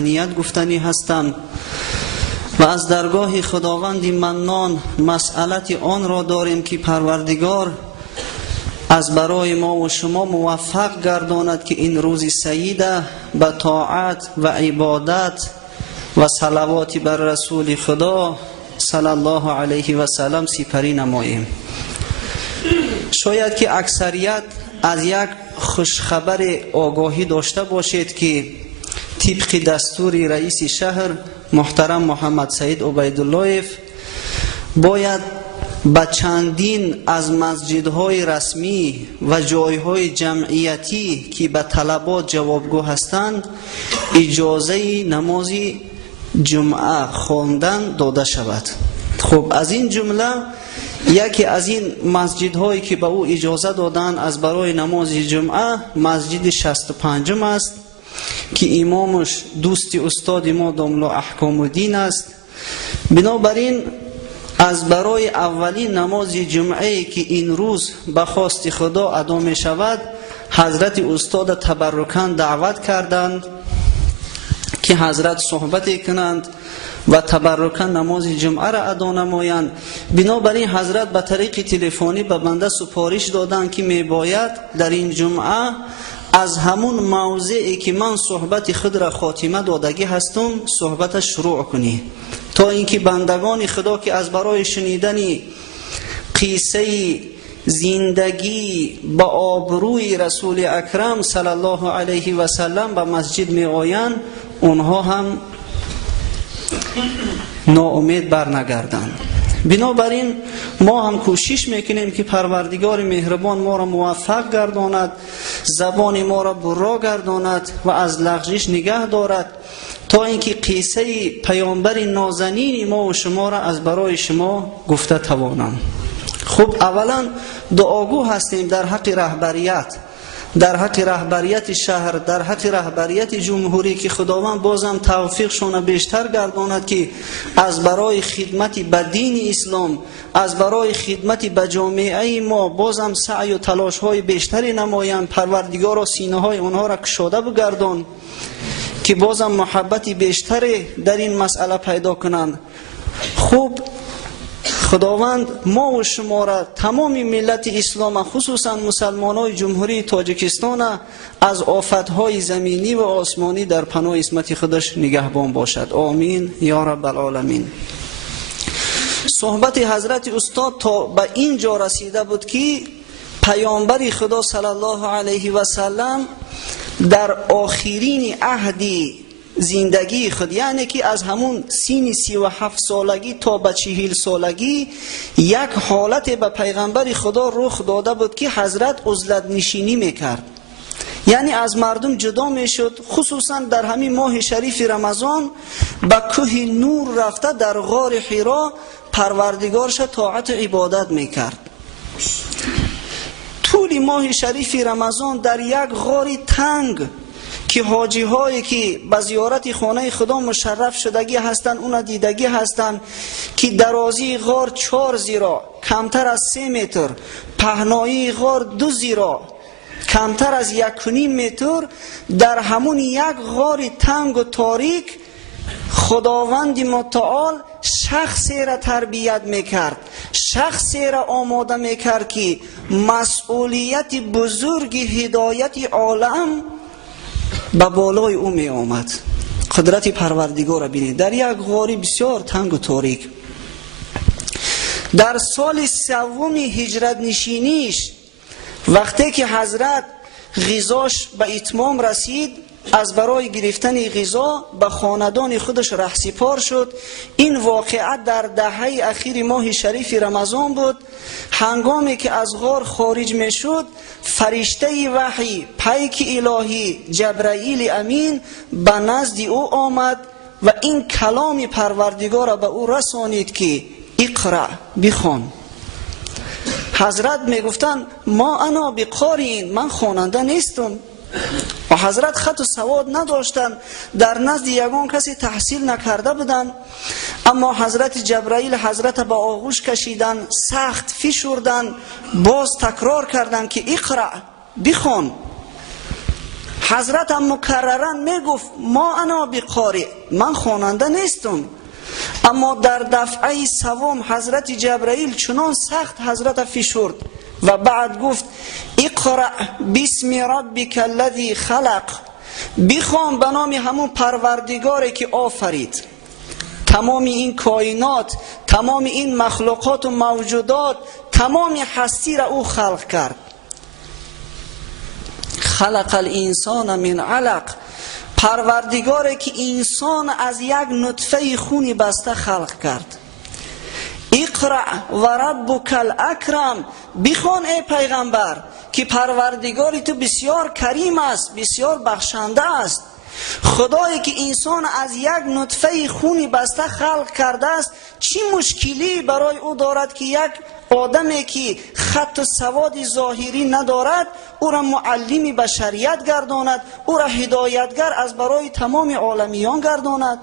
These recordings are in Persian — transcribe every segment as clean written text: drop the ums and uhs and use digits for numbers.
نیت گفتنی هستند و از درگاه خداوند منان مسئلت آن را داریم که پروردگار از برای ما و شما موفق گرداند که این روز سعید به طاعت و عبادت و صلوات بر رسول خدا صلی الله علیه و سلم سپری نماییم. شاید که اکثریت از یک خوشخبر آگاهی داشته باشید که طبق دستور رئیس شهر محترم محمد سعید عبیدالله باید به چندین از مسجدهای رسمی و جایهای جمعیتی که به طلبات جوابگو هستند اجازه نماز جمعه خواندن داده شود. خب از این جمله یکی از این مسجدهایی که به او اجازه دادن از برای نماز جمعه مسجد 65 است که امامش دوست استاد ما داملا احکام الدین است. بنابراین از برای اولین نماز جمعه که این روز به خواست خدا ادا می شود حضرت استاد تبرکاً دعوت کردند که حضرت صحبت کنند و تبرکاً نماز جمعه را ادا نمایند. بنابراین حضرت به طریق تلفنی به بنده سفارش دادند که می باید در این جمعه از همون موضعی که من صحبت خود را خاتمه دادگی هستم صحبت شروع کنی تا اینکه بندگان خدا که از برای شنیدن قصه زندگی با آبروی رسول اکرم صلی الله علیه و سلم به مسجد می آیند اونها هم ناامید بر نگردند. بنابراین ما هم کوشش میکنیم که پروردگار مهربان ما را موفق گرداند، زبان ما را برا گرداند و از لغزش نگه دارد تا اینکه قصه پیامبر نازنین ما و شما را از برای شما گفته توانم. خب اولا دعاگو هستیم در حق رهبریت، در حق رهبریت شهر، در حق رهبریت جمهوری که خداوند بازم توفیقشون بیشتر گرداند که از برای خدمت به دین اسلام، از برای خدمت به جامعه ما بازم سعی و تلاش های بیشتری نمایند. پروردگار و سینه های اونها را کشاده بگردان که بازم محبت بیشتری در این مسئله پیدا کنند. خب خداوند ما و شما را تمام ملت اسلام خصوصا مسلمانای جمهوری تاجیکستان از آفتهای زمینی و آسمانی در پناه عصمت خودش نگهبان باشد. آمین یا رب العالمین. صحبت حضرت استاد تا به اینجا رسیده بود که پیامبر خدا صلی الله علیه و سلم در آخرین عهدی زندگی خود، یعنی که از همون سین 37 سالگی تا به 40 سالگی یک حالت به پیغمبر خدا رخ داده بود که حضرت عزلت نشینی میکرد، یعنی از مردم جدا میشد. خصوصا در همین ماه شریف رمضان به کوه نور رفته در غار حرا پروردگارش طاعت عبادت میکرد. طول ماه شریف رمضان در یک غار تنگ که حاجی هایی که به زیارت خانه خدا مشرف شدگی هستند اون دیدگی هستند که درازی غار 4 زیرا کمتر از 3 متر، پهنایی غار 2 زیرا کمتر از 1.5 متر، در همون یک غار تنگ و تاریک خداوند متعال شخصی را تربیت میکرد، شخصی را آماده میکرد که مسئولیت بزرگ هدایت عالم به بالای او می آمد. قدرت پروردگار را بینید در یک غاری بسیار تنگ و تاریک. در سال 3 هجرت نشینیش وقتی که حضرت غذاش به اتمام رسید از برای گرفتن غذا به خاندان خودش رهسپار شد. این واقعه در دهه اخیر ماه شریف رمضان بود. هنگامی که از غار خارج می شد فرشته وحی پیک الهی جبرائیل امین به نزد او آمد و این کلام پروردگار را به او رسانید که اقرأ بخوان. حضرت می گفتن ما انا بقارئین، من خواننده نیستم. و حضرت خط و سواد نداشتند، در نزد یگان کسی تحصیل نکرده بودند. اما حضرت جبرائیل حضرت به آغوش کشیدن، سخت فشردن، باز تکرار کردند که اقرأ بخوان. حضرت هم مکررن میگفت ما انا بقارئ، من خواننده نیستم. اما در دفعه سوم حضرت جبرائیل چنان سخت حضرت فشرد و بعد گفت اقرأ باسم ربک الذی خلق، بخوان به نام همون پروردگاری که آفرید. تمام این کائنات، تمام این مخلوقات و موجودات، تمام هستی را او خلق کرد. خلق الانسان من علق، پروردگاری که انسان از یک نطفه خونی بسته خلق کرد. اقرأ و ربک الاکرم، بخوان ای پیغمبر که پروردگاری تو بسیار کریم است، بسیار بخشنده است. خدایی که انسان از یک نطفه خونی بسته خلق کرده است، چی مشکلی برای او دارد که یک آدمی که خط سواد ظاهری ندارد او را معلم بشریت گرداند، او را هدایتگر از برای تمام عالمیان گرداند.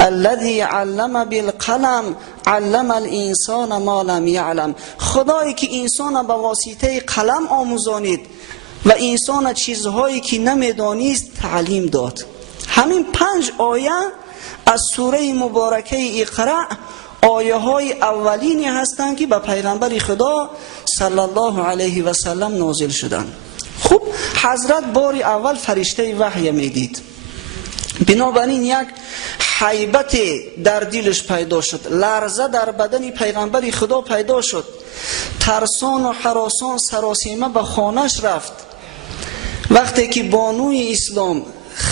الذي علم بالقلم علم الانسان ما لم يعلم، خدایی که انسان به واسطه قلم آموزانید و انسان چیزهایی که نمیدانست تعلیم داد. همین 5 آیه از سوره مبارکه اقرأ آیه های اولینی هستند که به پیغمبر خدا صلی الله علیه و سلم نازل شدند. خب حضرت بار اول فرشته وحی میدید، بنابراین یک هیبت در دلش پیدا شد، لرزه در بدن پیغمبر خدا پیدا شد، ترسان و هراسان سراسیمه به خانهش رفت. وقتی که بانوی اسلام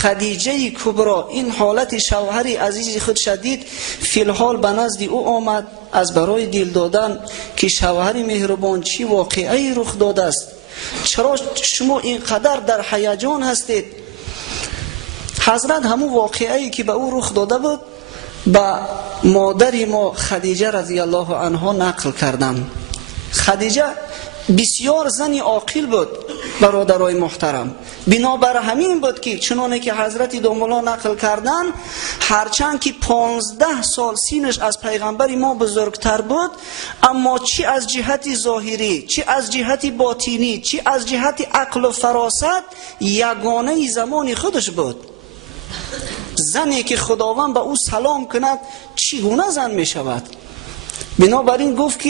خدیجه کبرا این حالت شوهر عزیز خود شدید، فی الحال به نزد او آمد از برای دل دادن که شوهر مهربان چی واقعی رخ داده است، چرا شما اینقدر در هیجان هستید. حضرت همون واقعی که به او رخ داده بود به مادر ما خدیجه رضی الله عنها نقل کردند. خدیجه بسیار زنی عاقل بود برادرای محترم، بنابر همین بود که چنانه که حضرت دوملا نقل کردن، هرچند که 15 سال سینش از پیغمبر ما بزرگتر بود، اما چی از جهت ظاهری، چی از جهت باطینی، چی از جهت عقل و فراست یگانه زمان خودش بود. زنی که خداوند به او سلام کند چگونه زن می شود؟ بنابراین گفت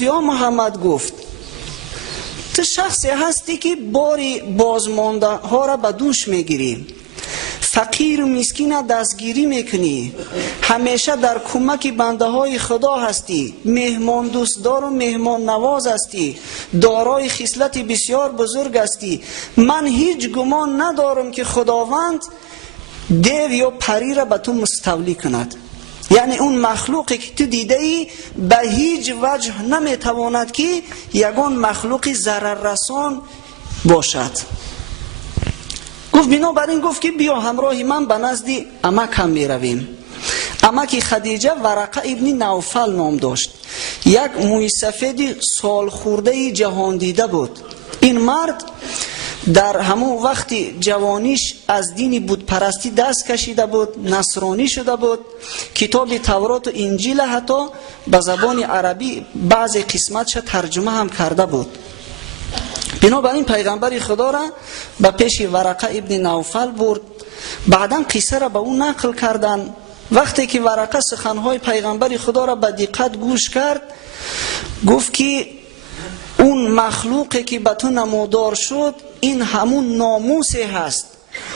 یا محمد، گفت تو شخصی هستی که باری بازمانده ها را به دوش میگیری، فقیر و مسکین دستگیری میکنی، همیشه در کمک بنده های خدا هستی، مهمان دوستدار و مهمان نواز هستی، دارای خصلت بسیار بزرگ هستی. من هیچ گمان ندارم که خداوند دیو یا پری را به تو مستولی کند. یعنی اون مخلوقی که تو دیده ای به هیچ وجه نمیتواند که یگان مخلوق ضرر رسان باشد. گفت بنابراین گفت که بیا همراه من به نزد عمکم میرویم. عمک خدیجه ورقه ابن نوفل نام داشت، یک موی سفید سال خورده جهان دیده بود. این مرد در همون وقتی جوانیش از دین بت پرستی دست کشیده بود، نصرانی شده بود، کتاب تورات و انجیل حتی به زبان عربی بعضی قسمتش ترجمه هم کرده بود. بنابراین پیغمبر خدا را به پیش ورقه ابن نوفل برد. بعدا قصه را به اون نقل کردن. وقتی که ورقه سخنهای پیغمبر خدا را به دقت گوش کرد، گفت که اون مخلوقی که به تو نمودار شد این همون ناموسی هست،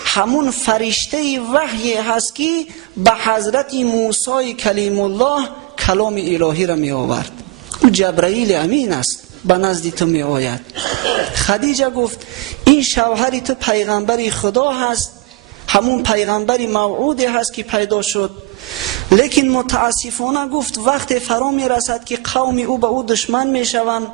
همون فرشته وحی هست که به حضرت موسی کلیم الله کلام الهی را می آورد. او جبرائیل امین است، به نزد تو می آید. خدیجه گفت این شوهر تو پیغمبر خدا هست، همون پیغمبر موعود هست که پیدا شد. لیکن متاسفانه گفت وقت فرا می رسد که قوم او به او دشمن می شوند،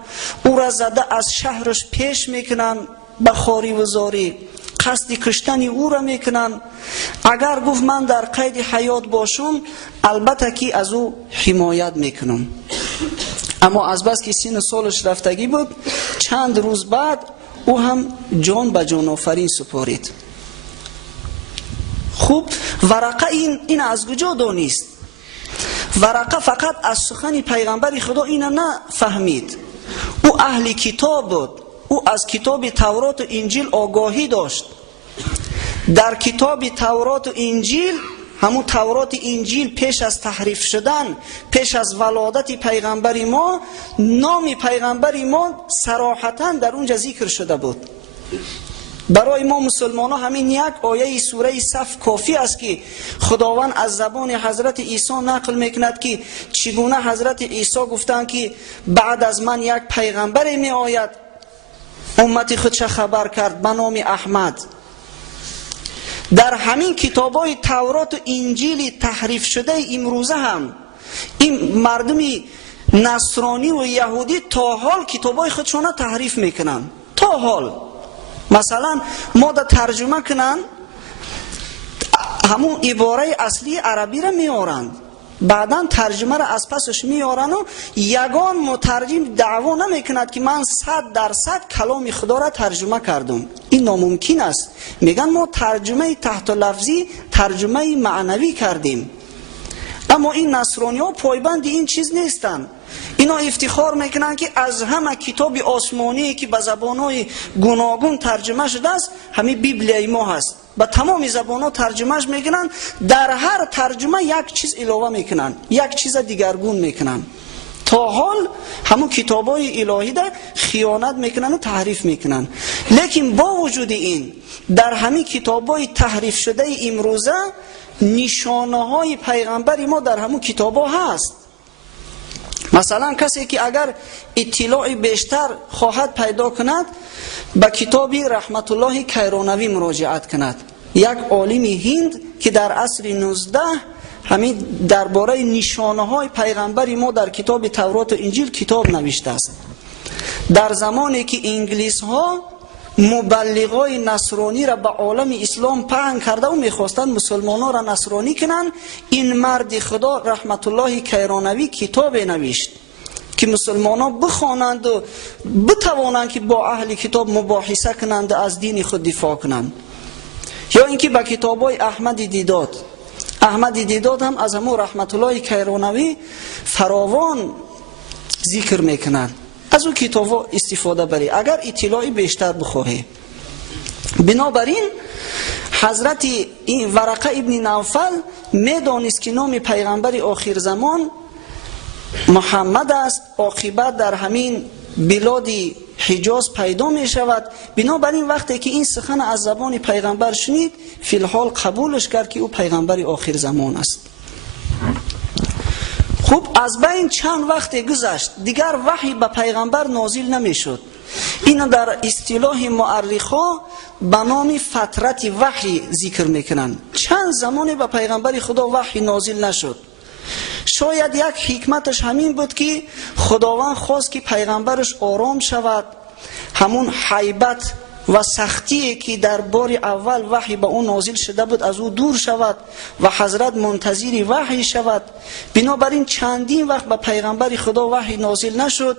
او را زده از شهرش پیش می کنند به خواری و زاری، قصد کشتن او را می کنند. اگر گفت من در قید حیات باشم البته که از او حمایت می کنم. اما از بس که سن سالش رفتگی بود، چند روز بعد او هم جان به جان آفرین سپارید. خوب ورقه این از کجا دانست؟ ورقه فقط از سخن پیغمبر خدا این نه فهمید. او اهل کتاب بود، او از کتاب تورات و انجیل آگاهی داشت. در کتاب تورات و انجیل، همون تورات انجیل پیش از تحریف شدن، پیش از ولادت پیغمبر ما، نام پیغمبر ما صراحتاً در اونجا ذکر شده بود. برای ما مسلمان ها همین یک آیه سوره صف کافی است که خداوند از زبان حضرت عیسی نقل میکند که چگونه حضرت عیسی گفتند که بعد از من یک پیغمبر می آید، امت خود چه خبر کرد به نام احمد. در همین کتابای تورات و انجیل تحریف شده امروزه هم این مردم نصرانی و یهودی تا حال کتابای خودشون تحریف میکنن. تا حال مثلا ما در ترجمه کنن همون عباره اصلی عربی را میارند، بعدا ترجمه را از پسش میارن و یگان مترجم دعوا نمیکند که من 100% کلام خدا را ترجمه کردم. این ناممکن است. میگن ما ترجمه تحت لفظی، ترجمه معنوی کردیم. اما این نصرانی ها پایبند این چیز نیستن. اینا افتخار میکنن که از همه کتاب آسمانی که به زبانهای گوناگون ترجمه شده است همین بیبلیای ما هست. به تمام زبانها ترجمهش میکنن، در هر ترجمه یک چیز علاوه میکنن، یک چیز دیگرگون میکنن. تا حال همون کتابای الهی در خیانت میکنن و تحریف میکنن. لیکن با وجود این در همین کتابای تحریف شده امروزه نشانه های پیغمبر ما در همون کتابا هست. مثلا کسی که اگر اطلاع بیشتر خواهد پیدا کند به کتاب رحمت الله کیرانوی مراجعت کند، یک عالم هند که در عصر 19 همین درباره نشانه های پیغمبر ما در کتاب تورات و انجیل کتاب نوشته است. در زمانی که انگلیس ها مبلغای نصرانی را به عالم اسلام پهن کرده و میخواستند مسلمانان را نصرانی کنند، این مرد خدا رحمت الله کیرانوی کتاب نوشت که مسلمانان بخوانند و بتوانند که با اهل کتاب مباحثه کنند و از دین خود دفاع کنند. یا اینکه با کتابای احمد دیداد هم از همون رحمت الله کیرانوی فراوان ذکر میکنند. از او کتاب استفاده بری اگر اطلاعی بیشتر بخواهی. بنابراین حضرت این ورقه ابن نوفل میدانست که نام پیغمبر آخر زمان محمد است، عاقبت در همین بلاد حجاز پیدا می شود. بنابراین وقتی که این سخن از زبان پیغمبر شنید فی الحال قبولش کرد که او پیغمبر آخر زمان است. خوب، از بین چند وقت گذشت دیگر وحی به پیغمبر نازل نمی شد. این در اصطلاح مورخا به نام فترت وحی ذکر میکنن. چند زمانی به پیغمبر خدا وحی نازل نشد. شاید یک حکمتش همین بود که خداوند خواست که پیغمبرش آرام شود، همون حیبت و سختی که در بار اول وحی به اون نازل شده بود از او دور شود و حضرت منتظر وحی شود. بنابراین چندین وقت به پیغمبر خدا وحی نازل نشد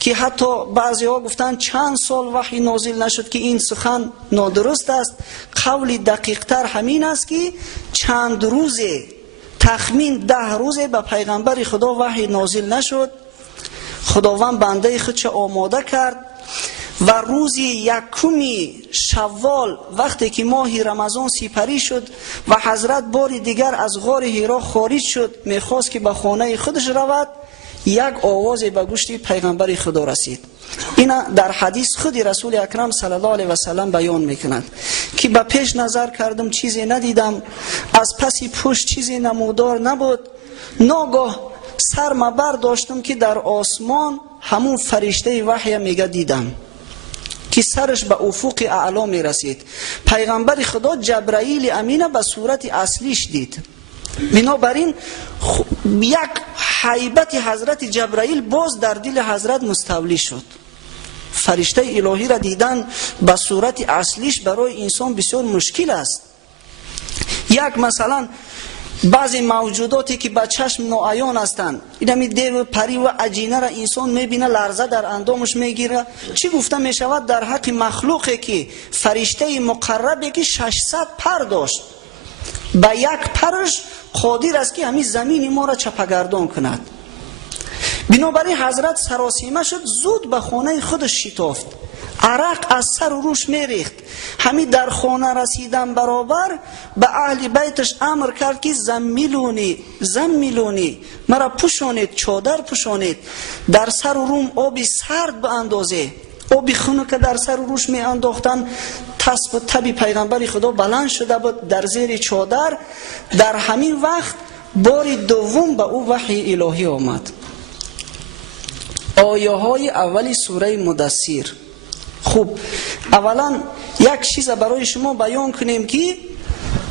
که حتی بعضی ها گفتن چند سال وحی نازل نشد که این سخن نادرست است. قول دقیق تر همین است که چند روزه، تخمین 10 روزه به پیغمبر خدا وحی نازل نشد. خداوند بنده خودش آماده کرد و روز 1 شوال وقتی که ماه رمضان سپری شد و حضرت بار دیگر از غار حرا خارج شد میخواست که به خانه خودش رود، یک آواز به گوش پیغمبر خدا رسید. اینا در حدیث خود رسول اکرم صلی الله علیه و سلم بیان میکنند که به پیش نظر کردم چیزی ندیدم، از پسی پشت چیزی نمودار نبود. ناگاه سرم برداشتم که در آسمان همون فرشته وحی میگه دیدم که سرش به افق اعلا می رسید. پیغمبر خدا جبرائیل امینه به صورت اصلیش دید. بنابراین یک حیبت حضرت جبرائیل باز در دل حضرت مستولی شد. فرشته الهی را دیدن به صورت اصلیش برای انسان بسیار مشکل است. یک مثلا بعضی موجوداتی که به چشم ناعیان هستند، اینمی دیو پری و عجینه را انسان میبینه لرزه در اندامش میگیره. چی گفته میشود در حق مخلوقی که فرشته مقربی که 600 پر داشت، به یک پرش قادر است که همین زمین ما را چپگردان کند. بنابراین حضرت سراسیمه شد، زود به خانه خودش شتافت. عرق از سر و روش میریخت. همین در خانه رسیدن برابر به اهل بیتش امر کرد که زمیلونی مرا پوشانید، چادر پوشانید، در سر و روم آبی سرد به اندازه آبی خونو که در سر و روش می انداختن، تسب و تبی پیغمبر خدا بلند شده بود در زیر چادر. در همین وقت بار دوم به او وحی الهی آمد. آیه های اولی سوره مدثر. خوب، اولا یک چیز برای شما بیان کنیم که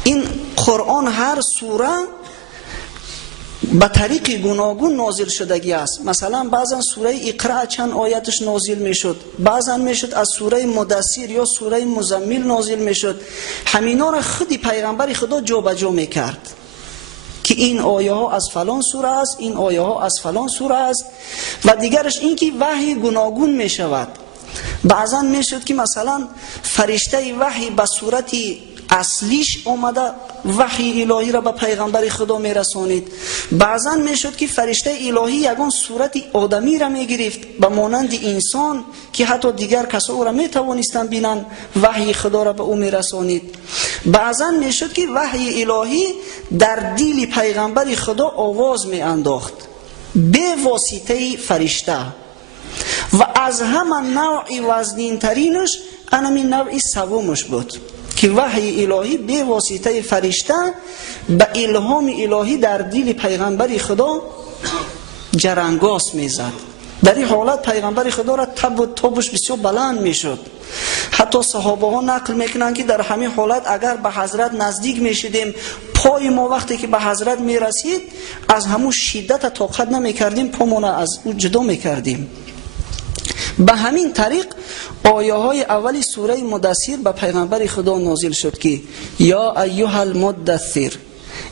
این قرآن هر سوره به طریق گوناگون نازل شدگی است. مثلا بعضا سوره اقرا چند آیتش نازل میشد، بعضا میشد از سوره مدثر یا سوره مزمل نازل میشد. همینا را خودی پیغمبر خدا جابجا میکرد که این آیه ها از فلان سوره است، این آیه ها از فلان سوره است. و دیگرش این که وحی گوناگون می شود. بعضا می شد که مثلا فرشته وحی به صورتی اصلیش آمده وحی الهی را به پیغمبر خدا می رسانید. بعضا می شد که فرشته الهی یگان صورت آدمی را می گرفت به مانند انسان که حتی دیگر کسا او را می توانستند بینن، وحی خدا را به او می رسانید. بعضا می شد که وحی الهی در دل پیغمبر خدا آواز می انداخت به واسطه فرشته. و از همه نوع وزنین ترینش انمی نوع سومش بود که وحی الهی به واسطه فرشته به الهام الهی در دل پیغمبر خدا جرنگاس میزد. در این حالت پیغمبر خدا را تب و تابش بسیار بلند میشد. حتی صحابه ها نقل میکنن که در همین حالت اگر به حضرت نزدیک میشدیم، پای ما وقتی که به حضرت میرسید از همون شدت طاقت نمیکردیم، پامون از او جدا میکردیم. به همین طریق آیه های اولی سوره مدثر به پیغمبر خدا نازل شد که یا ایها المدثر،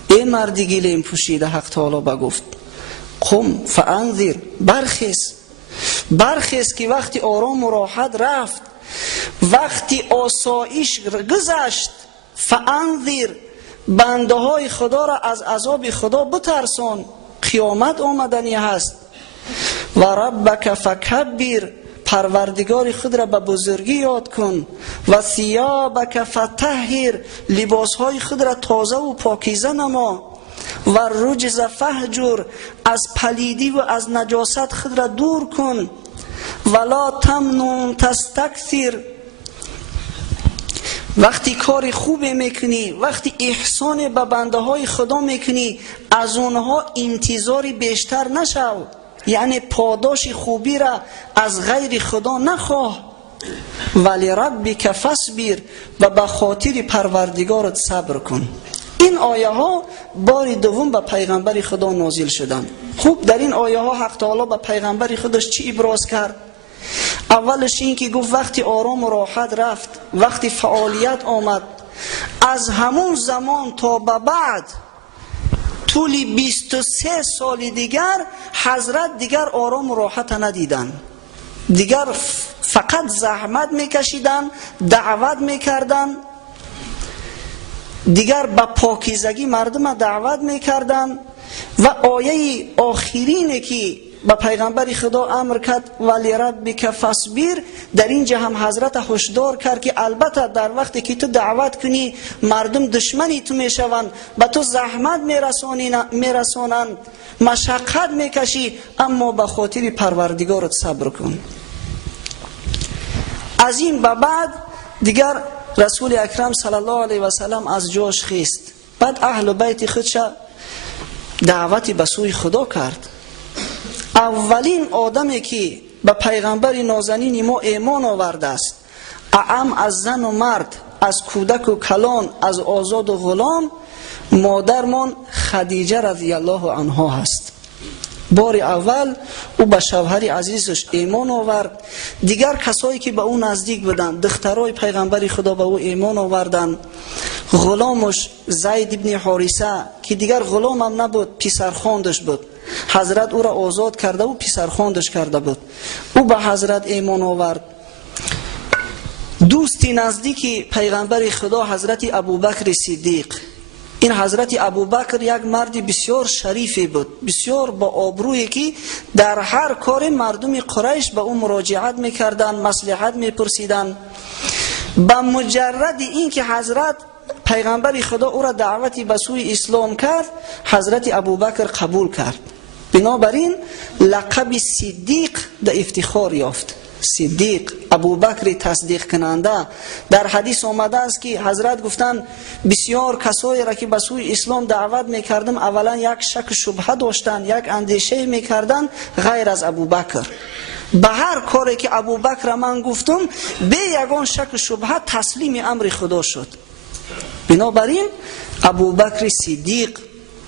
ای مرد گلیم پوشیده، حق تعالی بگفت قم فانذر، برخیز که وقتی آرام و راحت رفت، وقتی آسایش گذشت، فانذر، بنده های خدا را از عذاب خدا بترسان، قیامت آمدنی هست. و ربک فکبر، پروردگار خود را به بزرگی یاد کن. و ثیابک فطهر، لباسهای خود را تازه و پاکیزه نما. و رجز فهجر، از پلیدی و از نجاست خود را دور کن. ولا تمنن تستکثر، وقتی کار خوب میکنی، وقتی احسان به بنده های خدا میکنی، از اونها انتظاری بیشتر نشو، یعنی پاداش خوبی را از غیر خدا نخواه. ولی ربک فاصبر، و به خاطر پروردگارت صبر کن. این آیه ها بار دوم به پیغمبر خدا نازل شدند. خوب، در این آیه ها حق تعالی به پیغمبر خودش چی ابراز کرد؟ اولش این که گفت وقتی آرام و راحت رفت، وقتی فعالیت آمد، از همون زمان تا به بعد طول 23 سال دیگر حضرت دیگر آرام و راحت ندیدن. دیگر فقط زحمت میکشیدن، دعوت میکردن، دیگر به پاکیزگی مردم دعوت میکردن. و آیه آخرینه که به پیغمبر خدا امر کرد ولی ربک فاصبر، در اینجا هم حضرت هشدار کرد که البته در وقتی که تو دعوت کنی مردم دشمنی تو میشوند، به تو زحمت میرسانند، مشقت میکشی، اما به خاطر پروردگارت صبر کن. از این به بعد دیگر رسول اکرم صلی الله علیه و سلم از جاش خیست. بعد اهل بیت خودش دعوتی به سوی خدا کرد. اولین آدمی که به پیغمبر نازنین ما ایمان آورده است، اعم از زن و مرد، از کودک و کلان، از آزاد و غلام، مادرمان خدیجه رضی الله عنها هست. بار اول او به شوهر عزیزش ایمان آورد. دیگر کسایی که به او نزدیک بودند، دخترای پیغمبر خدا به او ایمان آوردند. غلامش زید ابن حارثه که دیگر غلام هم نبود، پسرخواندش بود، حضرت او را آزاد کرده و پسرخواندش کرده بود، او به حضرت ایمان آورد. دوستی نزدیک پیغمبر خدا حضرت ابوبکر صدیق، این حضرت ابوبکر یک مرد بسیار شریفی بود، بسیار با آبرویی که در هر کار مردم قریش به او مراجعت میکردن، مصلحت میپرسیدن. با مجرد این که حضرت پیغمبر خدا او را دعوتی به سوی اسلام کرد، حضرت ابوبکر قبول کرد. بنابراین لقب صدیق در افتخار یافت. صدیق، ابوبکر تصدیق کننده. در حدیث آمده است که حضرت گفتند بسیار کسایی را که به سوی اسلام دعوت میکردم اولا یک شک شبهه داشتند، یک اندیشه میکردند غیر از ابوبکر. به هر کاری که ابوبکر من گفتم به یگان شک شبهه تسلیم امر خدا شد. بنابراین ابوبکر صدیق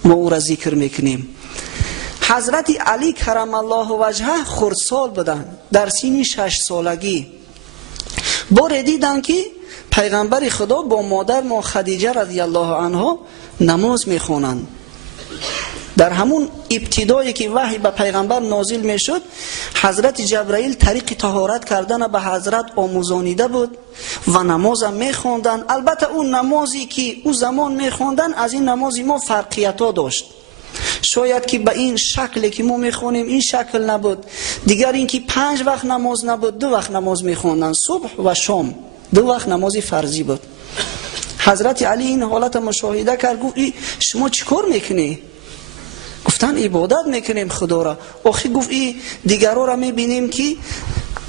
ما او را ذکر میکنیم. حضرت علی کرم الله وجهه خردسال بودن، در سن 6 سالگی بار دیدن که پیغمبر خدا با مادر ما خدیجه رضی الله عنها نماز میخوانند. در همون ابتدایی که وحی به پیغمبر نازل میشد، حضرت جبرائیل طریق طهارت کردن به حضرت آموزانیده بود و نمازم میخواندن. البته اون نمازی که او زمان میخواندن از این نمازی ما فرقیت ها داشت. شاید که به این شکلی که ما میخونیم این شکل نبود. دیگر این که 5 وقت نماز نبود، 2 وقت نماز میخوندن، صبح و شام 2 وقت نمازی فرضی بود. حضرت علی این حالت مشاهده کرد، گفت شما چیکار میکنی؟ گفتن عبادت میکنیم خدا را. آخه گفت دیگرها را میبینیم که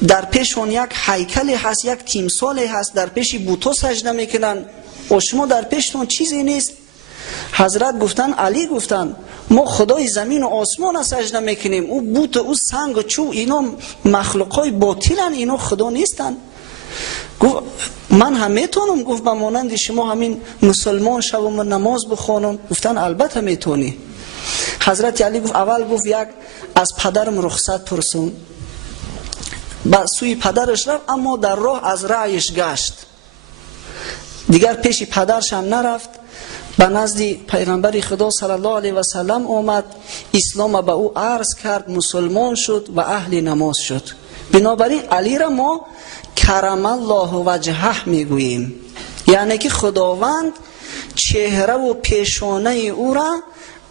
در پیشون یک هیکلی هست، یک تیمثالی هست، در پیش بوتا سجده میکنن، و شما در پیشتون چیزی نیست. حضرت گفتن، علی گفتن ما خدای زمین و آسمان سجده میکنیم، او بوت، او سنگ و چوب اینا مخلوقای باطلن، اینا خدا نیستن. گفت من هم میتونم، گفت به مانند شما همین مسلمان شوم و نماز بخوانم؟ گفتن البته میتونی. حضرت علی گفت اول گفت یک از پدرم رخصت پرسون. با سوی پدرش رفت، اما در راه از رأیش گشت، دیگر پیش پدرش هم نرفت. به نزد پیغمبر خدا صلی الله علیه و سلم آمد، اسلام به او عرض کرد، مسلمان شد و اهل نماز شد. بنابراین علی را ما کرم الله وجهه میگوییم، یعنی که خداوند چهره و پیشانه او را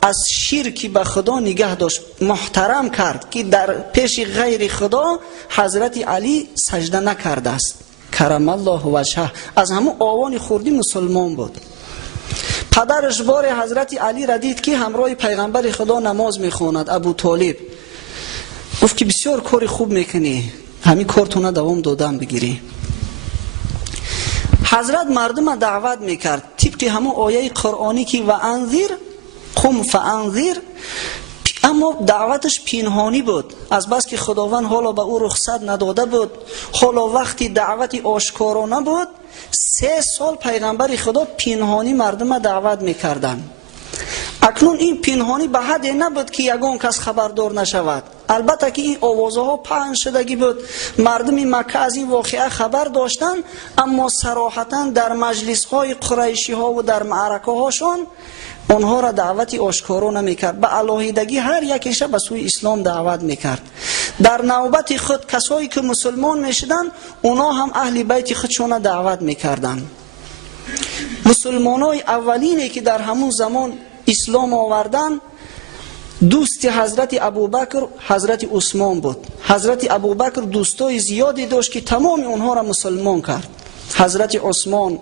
از شرک به خدا نگه داشت، محترم کرد که در پیش غیر خدا حضرت علی سجده نکرده است. کرم الله وجهه، از همون آوان خوردی مسلمان بود. پدرش بار حضرت علی را دید که همراه پیغمبر خدا نماز میخواند، ابو طالب. گفت که بسیار کار خوب میکنی، همین کارتونه دوام دادن بگیری. حضرت مردم دعوت میکرد طبق همون آیه قرآنی که و انذر قم فانذر، اما دعوتش پنهانی بود، از بس که خداوند حالا به او رخصت نداده بود، حالا وقتی دعوتی آشکارانه بود. 3 سال پیغمبر خدا پنهانی مردم دعوت میکردن. اکنون این پنهانی به حد نبود که یگان کس خبردار نشود. البته که این آوازها پهن شدگی بود، مردم مکه از این واقعه خبر داشتن، اما صراحتا در مجلس های قریشی ها و در معرکه هاشون اونها را دعوتی آشکارا نمیکرد. به علاهیدگی هر یکیش به سوی اسلام دعوت میکرد. در نوبت خود کسایی که مسلمان میشدن، اونا هم اهل بیت خودشون دعوت میکردن. مسلمانای اولینی که در همون زمان اسلام آوردن، دوست حضرت ابوبکر حضرت عثمان بود. حضرت ابوبکر دوستای زیادی داشت که تمام اونها را مسلمان کرد. حضرت عثمان،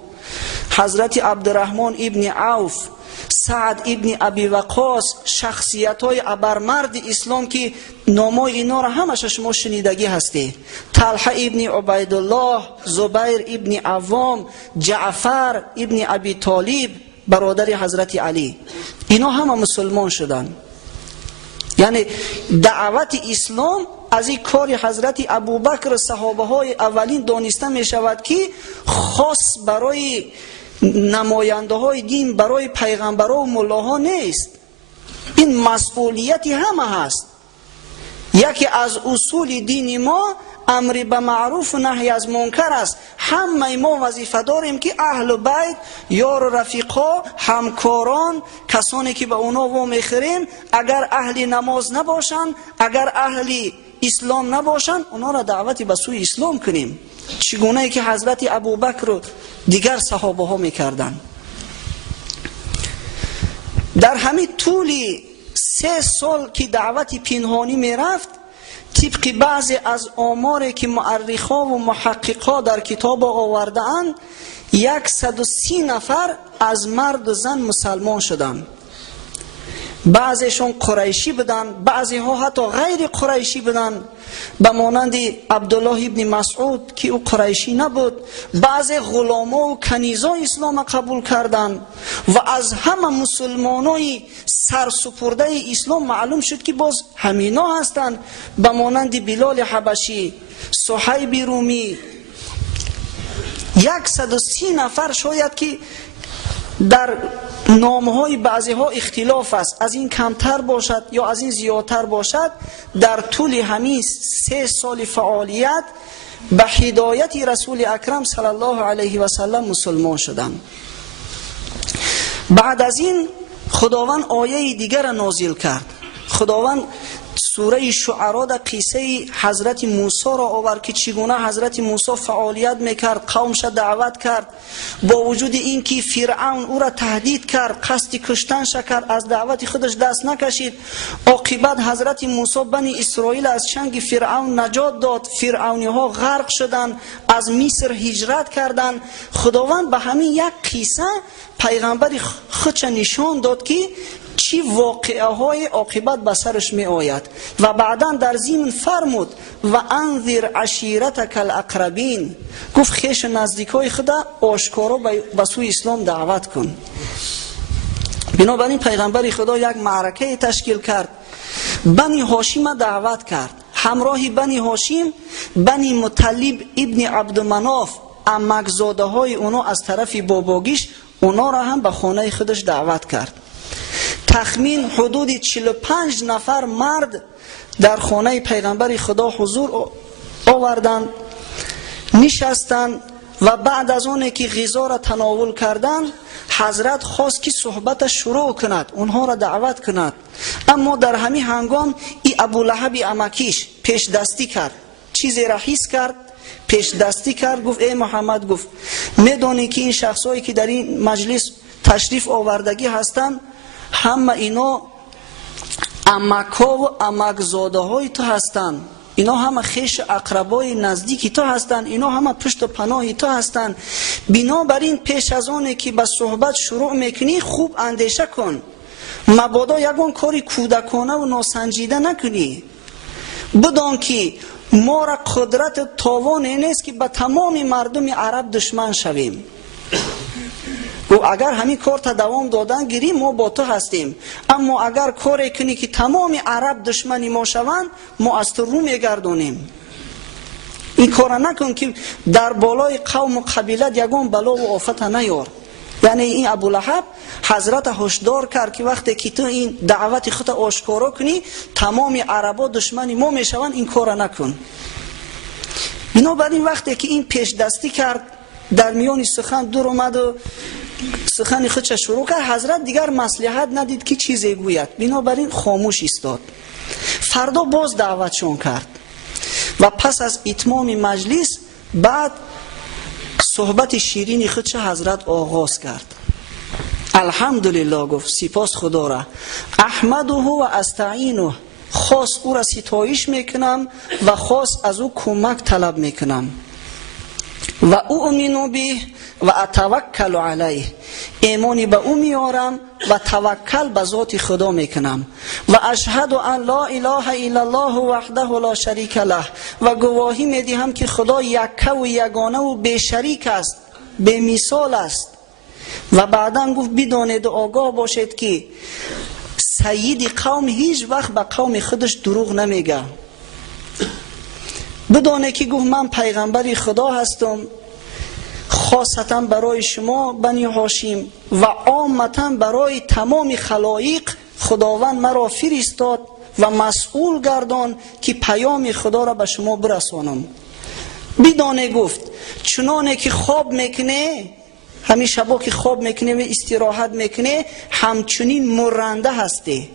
حضرت عبدالرحمن ابن عوف، سعد ابن ابی وقاص، شخصیت های ابرمرد اسلام که نامای اینا را همش شما شنیدگی هستی. طلحه ابن عبیدالله، زبیر ابن عوام، جعفر ابن ابی طالب برادر حضرت علی، اینا همه مسلمان شدن. یعنی دعوت اسلام از این کار حضرت ابوبکر صحابه های اولین دانسته می شود که خاص برای نماینده های دین، برای پیغمبران و ملاها نیست. این مسئولیتی همه هست. یکی از اصول دین ما امر به معروف و نهی از منکر است. همه ما وظیفه داریم که اهل بیت، یار و رفیقا، همکاران، کسانی که به اونا و میخریم، اگر اهل نماز نباشن، اگر اهل اسلام نباشن، اونا را دعوتی به سوی اسلام کنیم، چگونه ای که حضرت ابوبکر و دیگر صحابه ها میکردن. در همین طول 3 سال که دعوت پنهانی می رفت، طبق بعضی از آماری که مؤرخا و محققا در کتاب آورده اند، 130 نفر از مرد و زن مسلمان شدند. بعضیشون قریشی بودن، بعضی ها حتی غیر قریشی بودن، به مانند عبدالله ابن مسعود که او قریشی نبود. بعضی غلاما و کنیزا اسلام قبول کردند و از همه مسلمانای سرسپرده اسلام معلوم شد که باز همینا هستند، به مانند بلال حبشی، صهیب رومی. 130 نفر، شاید که در نامهای بعضی ها اختلاف است، از این کمتر باشد یا از این زیادتر باشد، در طول همین 3 سال فعالیت به هدایت رسول اکرم صلی الله علیه و سلم مسلمان شدند. بعد از این خداوند آیه دیگر نازل کرد. خداوند سوره شعرا در قصه حضرت موسی را آورد که چگونه حضرت موسی فعالیت میکرد، قومش دعوت کرد، با وجود اینکه فرعون او را تهدید کرد، قصد کشتنش کرد، از دعوت خودش دست نکشید. عاقبت حضرت موسی بنی اسرائیل از چنگ فرعون نجات داد، فرعونی ها غرق شدند، از مصر هجرت کردند. خداوند به همین یک قصه پیغمبر خودش نشان داد که چی واقعه های عاقبت به سرش می آید و بعدا در ضمن فرمود و انذر عشیرتک الاقربین، گفت خیش نزدیکای خدا آشکارا به سوی اسلام دعوت کن. بنابراین پیغمبر خدا یک معرکه تشکیل کرد، بنی هاشم دعوت کرد. همراه بنی هاشم بنی مطلب ابن عبدمناف، عمکزاده های اونا از طرف باباگیش، اونا را هم به خانه خودش دعوت کرد. تخمین حدود 45 نفر مرد در خانه پیغمبر خدا حضور آوردند، نشستند و بعد از اون که غذا را تناول کردند، حضرت خواست که صحبت شروع کند، اونها را دعوت کند. اما در همین هنگام ای ابولهب عمکیش پیش دستی کرد، چیزی را حس کرد، پیش دستی کرد، گفت ای محمد، گفت میدونی که این شخصایی که در این مجلس تشریف آوردگی هستند، همه اینا عمک‌ها و عمک‌زاده های تو هستند، اینا همه خیش اقربای نزدیکی تو هستند، اینا همه پشت و پناهی تو هستند. بنابراین پیش از آنه که به صحبت شروع میکنی خوب اندیشه کن، مبادا یگان کاری کودکانه و ناسنجیده نکنی. بدان که ما را قدرت تاوان نیست که به تمام مردم عرب دشمن شویم. و اگر همین کار تا دوام دادن گیری ما با تو هستیم، اما اگر کاری کنی که تمام عرب دشمنی ما شوند، ما از تو رو میگردونیم. این کار نکن که در بالای قوم و قبیلت یگان بلا و آفت نیار. یعنی این ابولهب حضرت هشدار کرد که وقتی که تو این دعوت خود آشکارا کنی تمام عربا دشمنی ما میشوند، این کار نکن. بنابراین وقتی که این پیش دستی کرد، در میان سخن دور اومد و سخن خودش شروع کرد، حضرت دیگر مصلحت ندید که چیزی گوید، بنابراین خاموش ایستاد. فردا باز دعوتشون کرد و پس از اتمام مجلس بعد صحبت شیرین خودش حضرت آغاز کرد. الحمدلله، گفت سپاس خدا را، احمده و استعینه، خاص او را ستایش میکنم و خاص از او کمک طلب میکنم. و اؤمن به و اتوکل علیه، ایمانی به او میارم و توکل به ذات خدا میکنم. و اشهد ان لا اله الا الله وحده لا شریک له، و گواهی میدهم که خدا یکه و یگانه و بی شریک است، بی مثال است. و بعدا گفت بدانید و آگاه باشید که سید قوم هیچ وقت به قوم خودش دروغ نمیگه. بدانه که گفت من پیغمبر خدا هستم، خاصتا برای شما بنی هاشم و عامتا برای تمام خلایق خداوند مرا فرستاد و مسئول گردان که پیام خدا را به شما برسانم. بدانه گفت چنانه که خواب میکنه، همین شبا که خواب میکنه و استراحت میکنه، همچنین مرنده هستی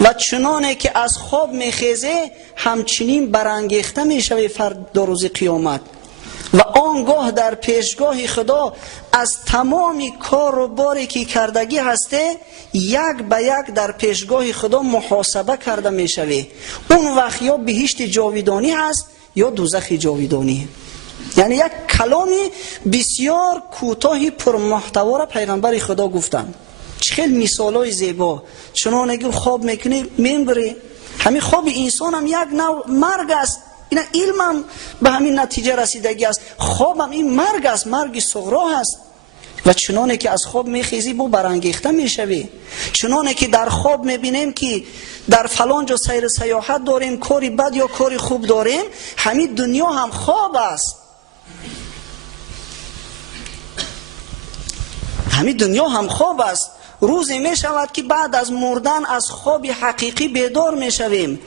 و چنانه که از خواب میخیزه همچنین برانگیخته میشوی فردا روز قیامت. و آنگاه در پیشگاه خدا از تمامی کار و باری که کردگی هسته یک به یک در پیشگاه خدا محاسبه کرده می شوی. اون وقت یا بهشت جاویدانی هست یا دوزخ جاویدانی. یعنی یک کلامی بسیار کوتاهی پر محتوا را پیغمبر خدا گفتن. خیلی مثالای زیبا. چنانه که خواب میکنی میبری، همین خواب انسان هم یک نوع مرگ است. این علم هم به همین نتیجه رسیدگی است. خواب هم این مرگ است، مرگ صغرا است. و چنانه که از خواب میخیزی با برانگیخته میشوی. چنانه که در خواب میبینیم که در فلان جا سیر سیاحت داریم، کاری بد یا کاری خوب داریم، همین دنیا هم خواب است. همین دنیا هم خواب است. روزی می شود که بعد از مردن از خواب حقیقی بیدار می شویم.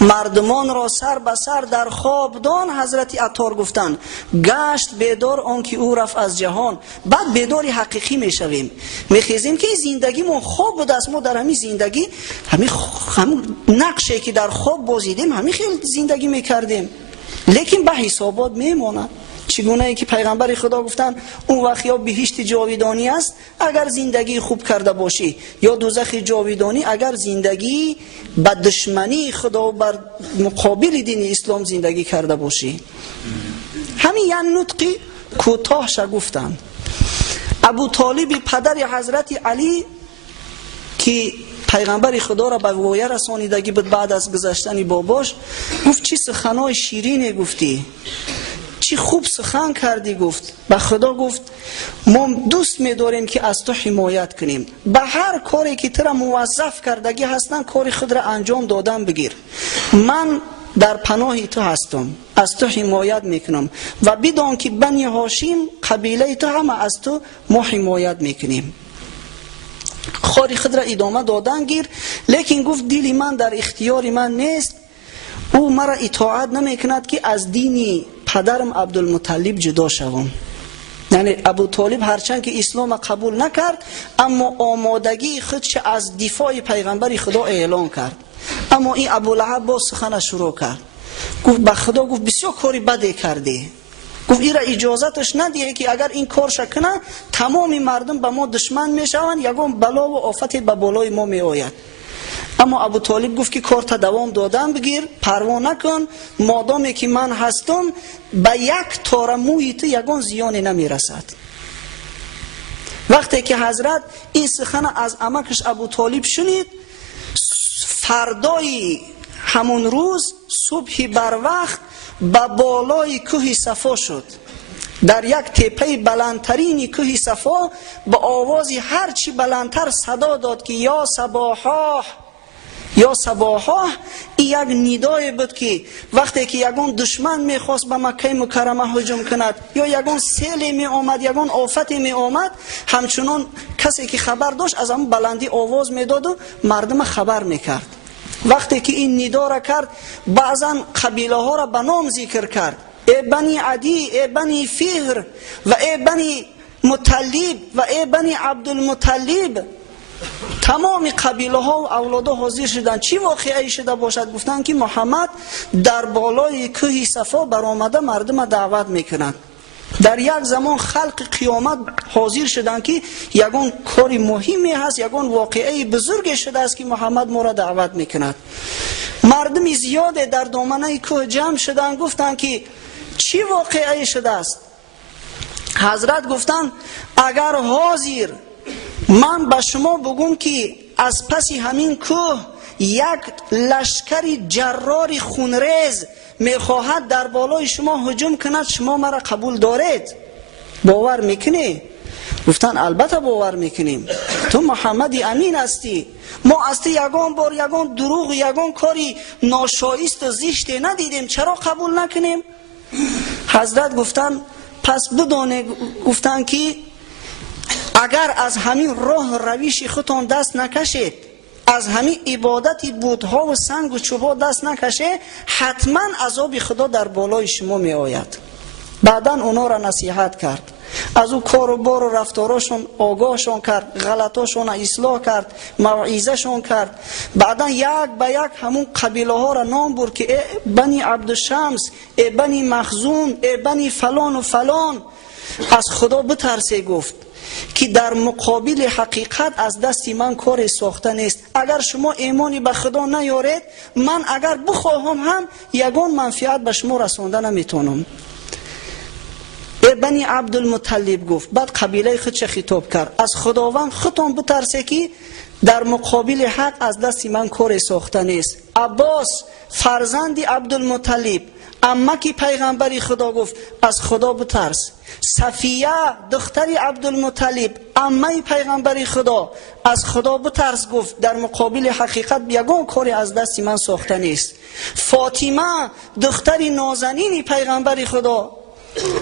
مردمان را سر به سر در خوابدان حضرت عطار گفتن گشت بیدار آنکه او رفت از جهان. بعد بیداری حقیقی می شویم، می خیزیم که زندگی ما خواب بود است. ما در همین زندگی همین نقشی که در خواب بازیدیم همین خیلی زندگی می کردیم، لیکن به حسابات می ماند. چگونه ای که پیغمبر خدا گفتن اون وقت یا بهشت جاویدانی است اگر زندگی خوب کرده باشی، یا دوزخ جاویدانی اگر زندگی به دشمنی خدا و بر مقابل دین اسلام زندگی کرده باشی. همین یعنی نطقی کوتاهش گفتن. ابو طالب پدر حضرت علی که پیغمبر خدا را به وایه رسانیدگی بود بعد از گذشتن باباش، گفت چی سخنای شیرینی گفتی، چی خوب سخن کردی. گفت به خدا گفت ما دوست می‌داریم که از تو حمایت کنیم، به هر کاری که تو را موظف کردگی هستن کاری خود را انجام دادن بگیر. من در پناه تو هستم، از تو حمایت میکنم و بدان که بنی هاشم قبیله تو هم از تو ما حمایت میکنیم. کاری خود را ادامه دادن گیر، لیکن گفت دلی من در اختیار من نیست، او مرا اطاعت نمیکند که از دینی پدرم عبدالمطلب جدا شوم. یعنی ابو طالب هرچند که اسلام قبول نکرد اما آمادگی خودش از دفاع پیغمبر خدا اعلان کرد. اما این ابو لهب با سخن شروع کرد، گفت به خدا گفت بسیار کاری بدی کردی، گفت این را اجازتش ندیه که اگر این کارش کنه تمام مردم به ما دشمن میشوند، یگان بلا و آفت به بالای ما می آید. اما ابو طالب گفت که کارت دوام دادن بگیر، پروا نکن، مادامی که من هستم به یک تار موی تو یگان زیانی نمی رسد. وقتی که حضرت این سخن از عمکش ابو طالب شنید، فردای همون روز صبح بر وقت به بالای کوه صفا شد. در یک تپه بلندترین کوه صفا با آوازی هرچی بلندتر صدا داد که یا صباحا یا صباحا. این یک ندای بود که وقتی که یگان دشمن میخواست به مکه مکرمه هجوم کند یا یگان سیلی می آمد، یگان آفتی می آمد، همچنان کسی که خبر داشت از همون بلندی آواز میداد و مردم خبر میکرد. وقتی که این ندا را کرد بعضا قبیله ها را به نام ذکر کرد، ای بنی عدی، ای بنی فهر و ای بنی مطلب و ای بنی عبدالمطلب. تمام قبیله ها و اولادا حاضر شدند. چی واقعی شده باشد؟ گفتن که محمد در بالای کوه صفا برآمده مردم دعوت میکنند. در یک زمان خلق قیامت حاضر شدند که یگان کاری مهمی هست، یگان واقعی بزرگ شده است که محمد ما را دعوت میکند. مردم زیاده در دامنه کوه جمع شدند، گفتند که چی واقعی شده است؟ حضرت گفتند اگر حاضر من به شما بگم که از پس همین کوه یک لشکری جرار خونریز میخواهد در بالای شما هجوم کند، شما مرا قبول دارید؟ باور میکنی؟ گفتن البته باور میکنیم، تو محمد امین هستی، ما از تو یگان بار یگان دروغ یگان کاری ناشایست و زشت ندیدیم، چرا قبول نکنیم؟ حضرت گفتن پس بدانه، گفتن که اگر از همین راه رویش خودتان دست نکشید، از همین عبادت بت‌ها و سنگ و چوبا دست نکشه، حتما عذاب خدا در بالای شما می آید. بعدن اونا را نصیحت کرد. از او کار و بار و رفتاراشون آگاهشون کرد، غلطاشون اصلاح کرد، موعظهشون کرد. بعدا یک به یک همون قبیله ها را نام برد که ای بنی عبدالشمس، ای بنی مخزوم، ای بنی فلان و فلان، از خدا بترسه. گفت که در مقابل حقیقت از دستی من کار ساخته نیست. اگر شما ایمانی به خدا نیارید، من اگر بخواهم هم یگان منفعت به شما رسانده نمیتونم. ای بنی عبدالمطلب گفت. بعد قبیله خود چه خطاب کرد؟ از خداوند خودتان بترسه که در مقابل حق از دست من کار ساخته نیست. عباس فرزند عبدالمطلب، عمکی پیغمبری خدا گفت از خدا بترس. صفیه دختر عبدالمطلب، عمه پیغمبری خدا، از خدا بترس. گفت در مقابل حقیقت یگان کاری از دست من ساخته نیست. فاطمه دختر نازنین پیغمبری خدا،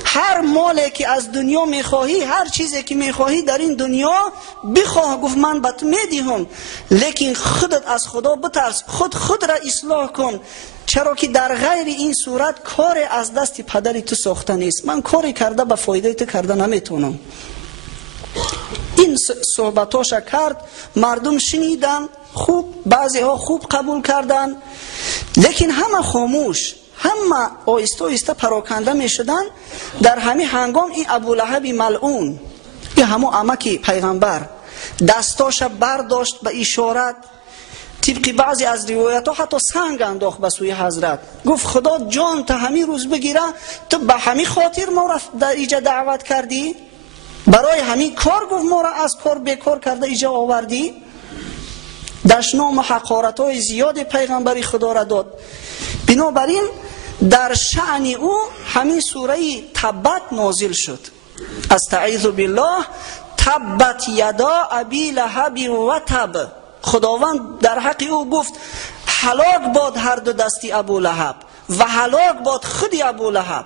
هر مالی که از دنیا میخواهی، هر چیزی که میخواهی در این دنیا بخواه. گفت من به تو میدهم، لیکن خودت از خدا بترس، خود را اصلاح کن، چرا که در غیر این صورت کار از دست پدری تو ساخته نیست. من کاری کرده به فایده تو کرده نمیتونم. این صحبتاشا کرد، مردم شنیدن، خوب، بعضی ها خوب قبول کردن، لیکن همه خاموش، همه آیسته آیسته پراکنده می شدن. در همین هنگام این ابولهب ملعون، این همون عمکی پیغمبر، دستاش برداشت به اشارت، طبق بعضی از روایت ها حتی سنگ انداخت به سوی حضرت. گفت خدا جان تا همین روز بگیره، تو به همین خاطر ما را در اینجا دعوت کردی؟ برای همین کار گفت ما را از کار بیکار کرده اینجا آوردی؟ دشنام و حقارت های زیاد پیغمبری خدا را داد. بنابراین در شأن او همین سوره تبت نازل شد. استعیذ بالله، تبت یدا ابی لهب و تب. خداوند در حق او گفت هلاک باد هر دو دستی ابو لهب و هلاک باد خودی ابو لهب.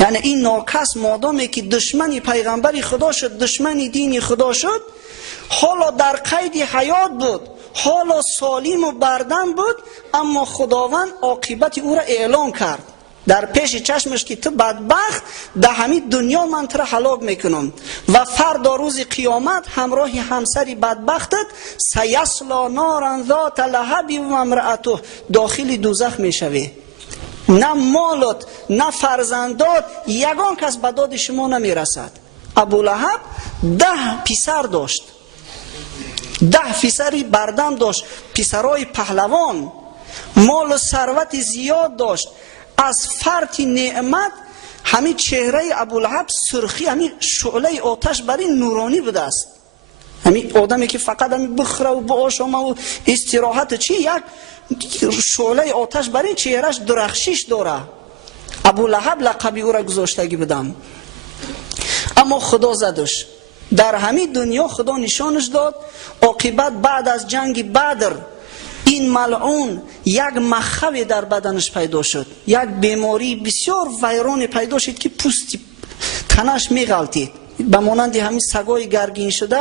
یعنی این ناکس مادامی که دشمنی پیغمبری خدا شد، دشمنی دینی خدا شد، حالا در قید حیات بود، حالا سالم و بردن بود، اما خداوند عاقبت او را اعلان کرد در پیش چشمش که تو بدبخت، در همین دنیا من تو را هلاک میکنم و فردا روز قیامت همراه همسری بدبختت سیصلا نارا ذات لهب و امرأته، داخل دوزخ میشوی. نه مالت نه فرزندات یگان کس به داد شما نمیرسد. ابولهب 10 پسر داشت، 10 پسری بردم داشت، پسرای پهلوان، مال و ثروت زیاد داشت. از فرط نعمت همین چهره ابولهب سرخی، همین شعله آتش برای نورانی بوده است. همین آدمی که فقط همین بخوره و بآشامه و استراحت چی، یک شعله آتش برای چهرهش درخشش داره. ابولهب لقبی او را گذاشتگی بدم، اما خدا زدش. در همین دنیا خدا نشانش داد. عاقبت بعد از جنگ بدر این ملعون یک مخوی در بدنش پیدا شد، یک بیماری بسیار ویران پیدا شد که پوستی تنش میغلطید، به مانند همین سگای گرگین شده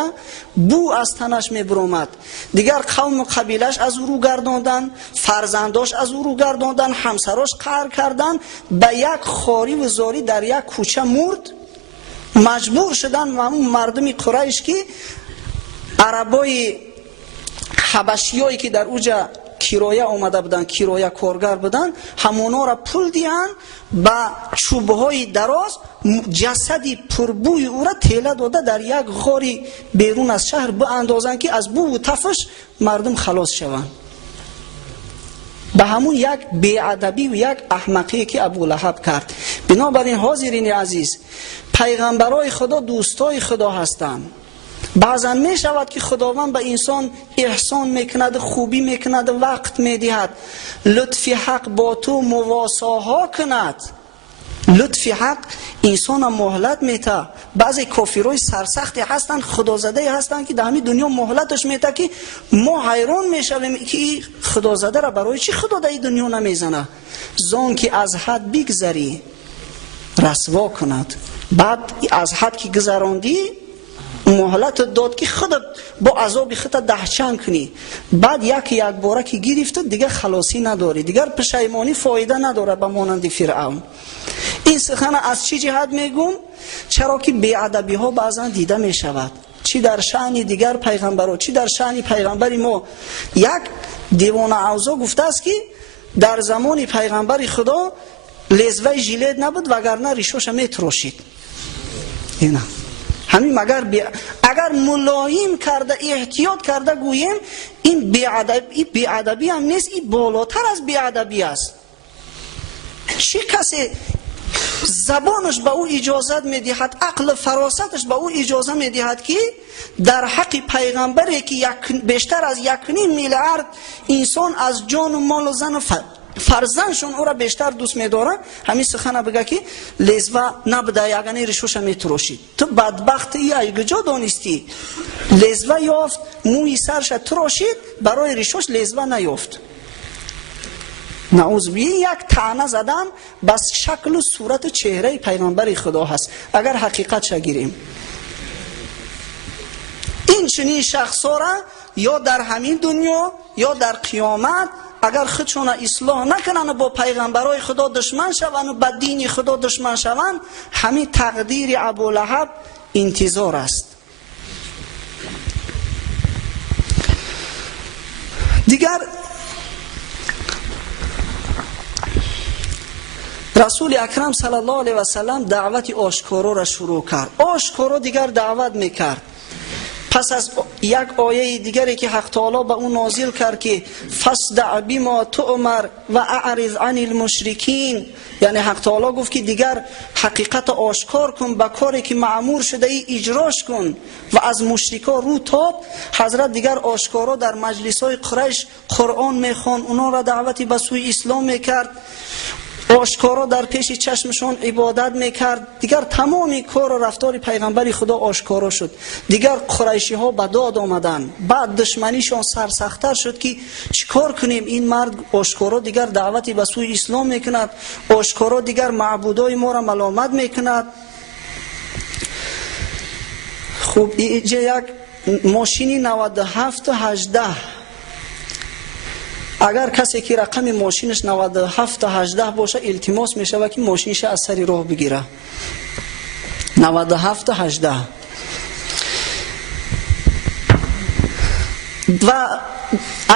بو از تنش میبرومد. دیگر قوم و قبیلش از او رو گرداندن، فرزنداش از او رو گرداندن، همسراش قهر کردن، به یک خاری و زاری در یک کوچه مرد. مجبور شدن و همون مردم قریش که عربای حبشیایی که در اوجا کرایه آمده بودن، کرایه کارگر بودن، همونا را پول دیان با چوبهای دراز جسدی پربوی او را تیله داده در یک غاری بیرون از شهر باندازن که از بو و تفش مردم خلاص شوند. به همون یک بی‌ادبی و یک احمقی که ابولهب کرد. بنابراین حاضرین عزیز، پیغمبرای خدا دوستای خدا هستند. بعضا می شود که خداوند به انسان احسان میکند، خوبی میکند، وقت میدهد، لطف حق با تو مواساها کند. لطف حق انسان مهلت میته. بعضی کافرای سرسختی هستند، خدازده هستند که در همین دنیا مهلتش میته که ما حیران میشویم که خدازده را برای چی خدا در این دنیا نمیزنه؟ زان که از حد بگذری رسوا کند. بعد از حد که گذراندی مهلت داد که خودت با عذاب خودت دهچند کنی. بعد یک باره که گرفت دیگه خلاصی نداری، دیگر پشیمانی فایده نداره به مانند فرعون. این سخن از چی جهت میگم؟ چرا که بی‌ادبی ها بعضا دیده می شود، چی در شأن دیگر پیغمبران، چی در شأن پیغمبر ما. یک دیوان اوضاع گفته است که در زمان پیغمبر خدا لزوه ژیلت نبود وگرنه ریشوش میتراشید. اینا همین اگر ملایم کرده احتیاط کرده گوییم این بی‌ادبی هم نیست، این بالاتر از بی‌ادبی است. چه کسی زبانش به او اجازت میدهد، عقل فراستش به او اجازه میدهد که در حق پیغمبری که بیشتر از 1.5 میلیارد انسان از جان و مال و زن و فرزندشون او را بیشتر دوست می‌دارن، همین سخن بگه که لزوه نبوده یگانه ریشوش میتراشید. تو بدبخت ای کجا دانستی لزوه یافت موی سرش تراشید برای ریشوش لزوه نیافت؟ نعوذ بالله. یک طعنه زدن بس شکل و صورت چهره پیغمبر خدا هست اگر حقیقت شگیریم. این چنین شخصا را یا در همین دنیا یا در قیامت اگر خودشون اصلاح نکنن و با پیغمبرای خدا دشمن شوند و با دین خدا دشمن شوند، همین تقدیر ابولهب انتظار است. دیگر رسول اکرم صلی الله علیه و سلم دعوت آشکارا را شروع کرد. آشکارا دیگر دعوت میکرد. پس از یک آیه دیگری که حق تعالی به اون نازل کرد که فاصدع بما تؤمر و اعرض عن المشرکین، یعنی حق تعالی گفت که دیگر حقیقت آشکار کن، به کاری که مأمور شده ای اجراش کن و از مشرکا رو تاب. حضرت دیگر آشکارا در مجلس های قریش قرآن میخوان، اونا را دعوتی به سوی اسلام میکرد، آشکارا در پیش چشمشون عبادت میکرد. دیگر تمامی کار و رفتار پیغمبر خدا آشکارا شد. دیگر قریشی ها به داد آمدن، بعد دشمنیشون سرسخت‌تر شد که چیکار کنیم، این مرد آشکارا دیگر دعوتی به سوی اسلام میکند، آشکارا دیگر معبودای ما را ملامت میکند. خب اینجا یک ماشینی 9718، اگر کسی که رقم ماشینش 9718 باشه التماس میشه که ماشینش از سر راه بگیره. 9718 و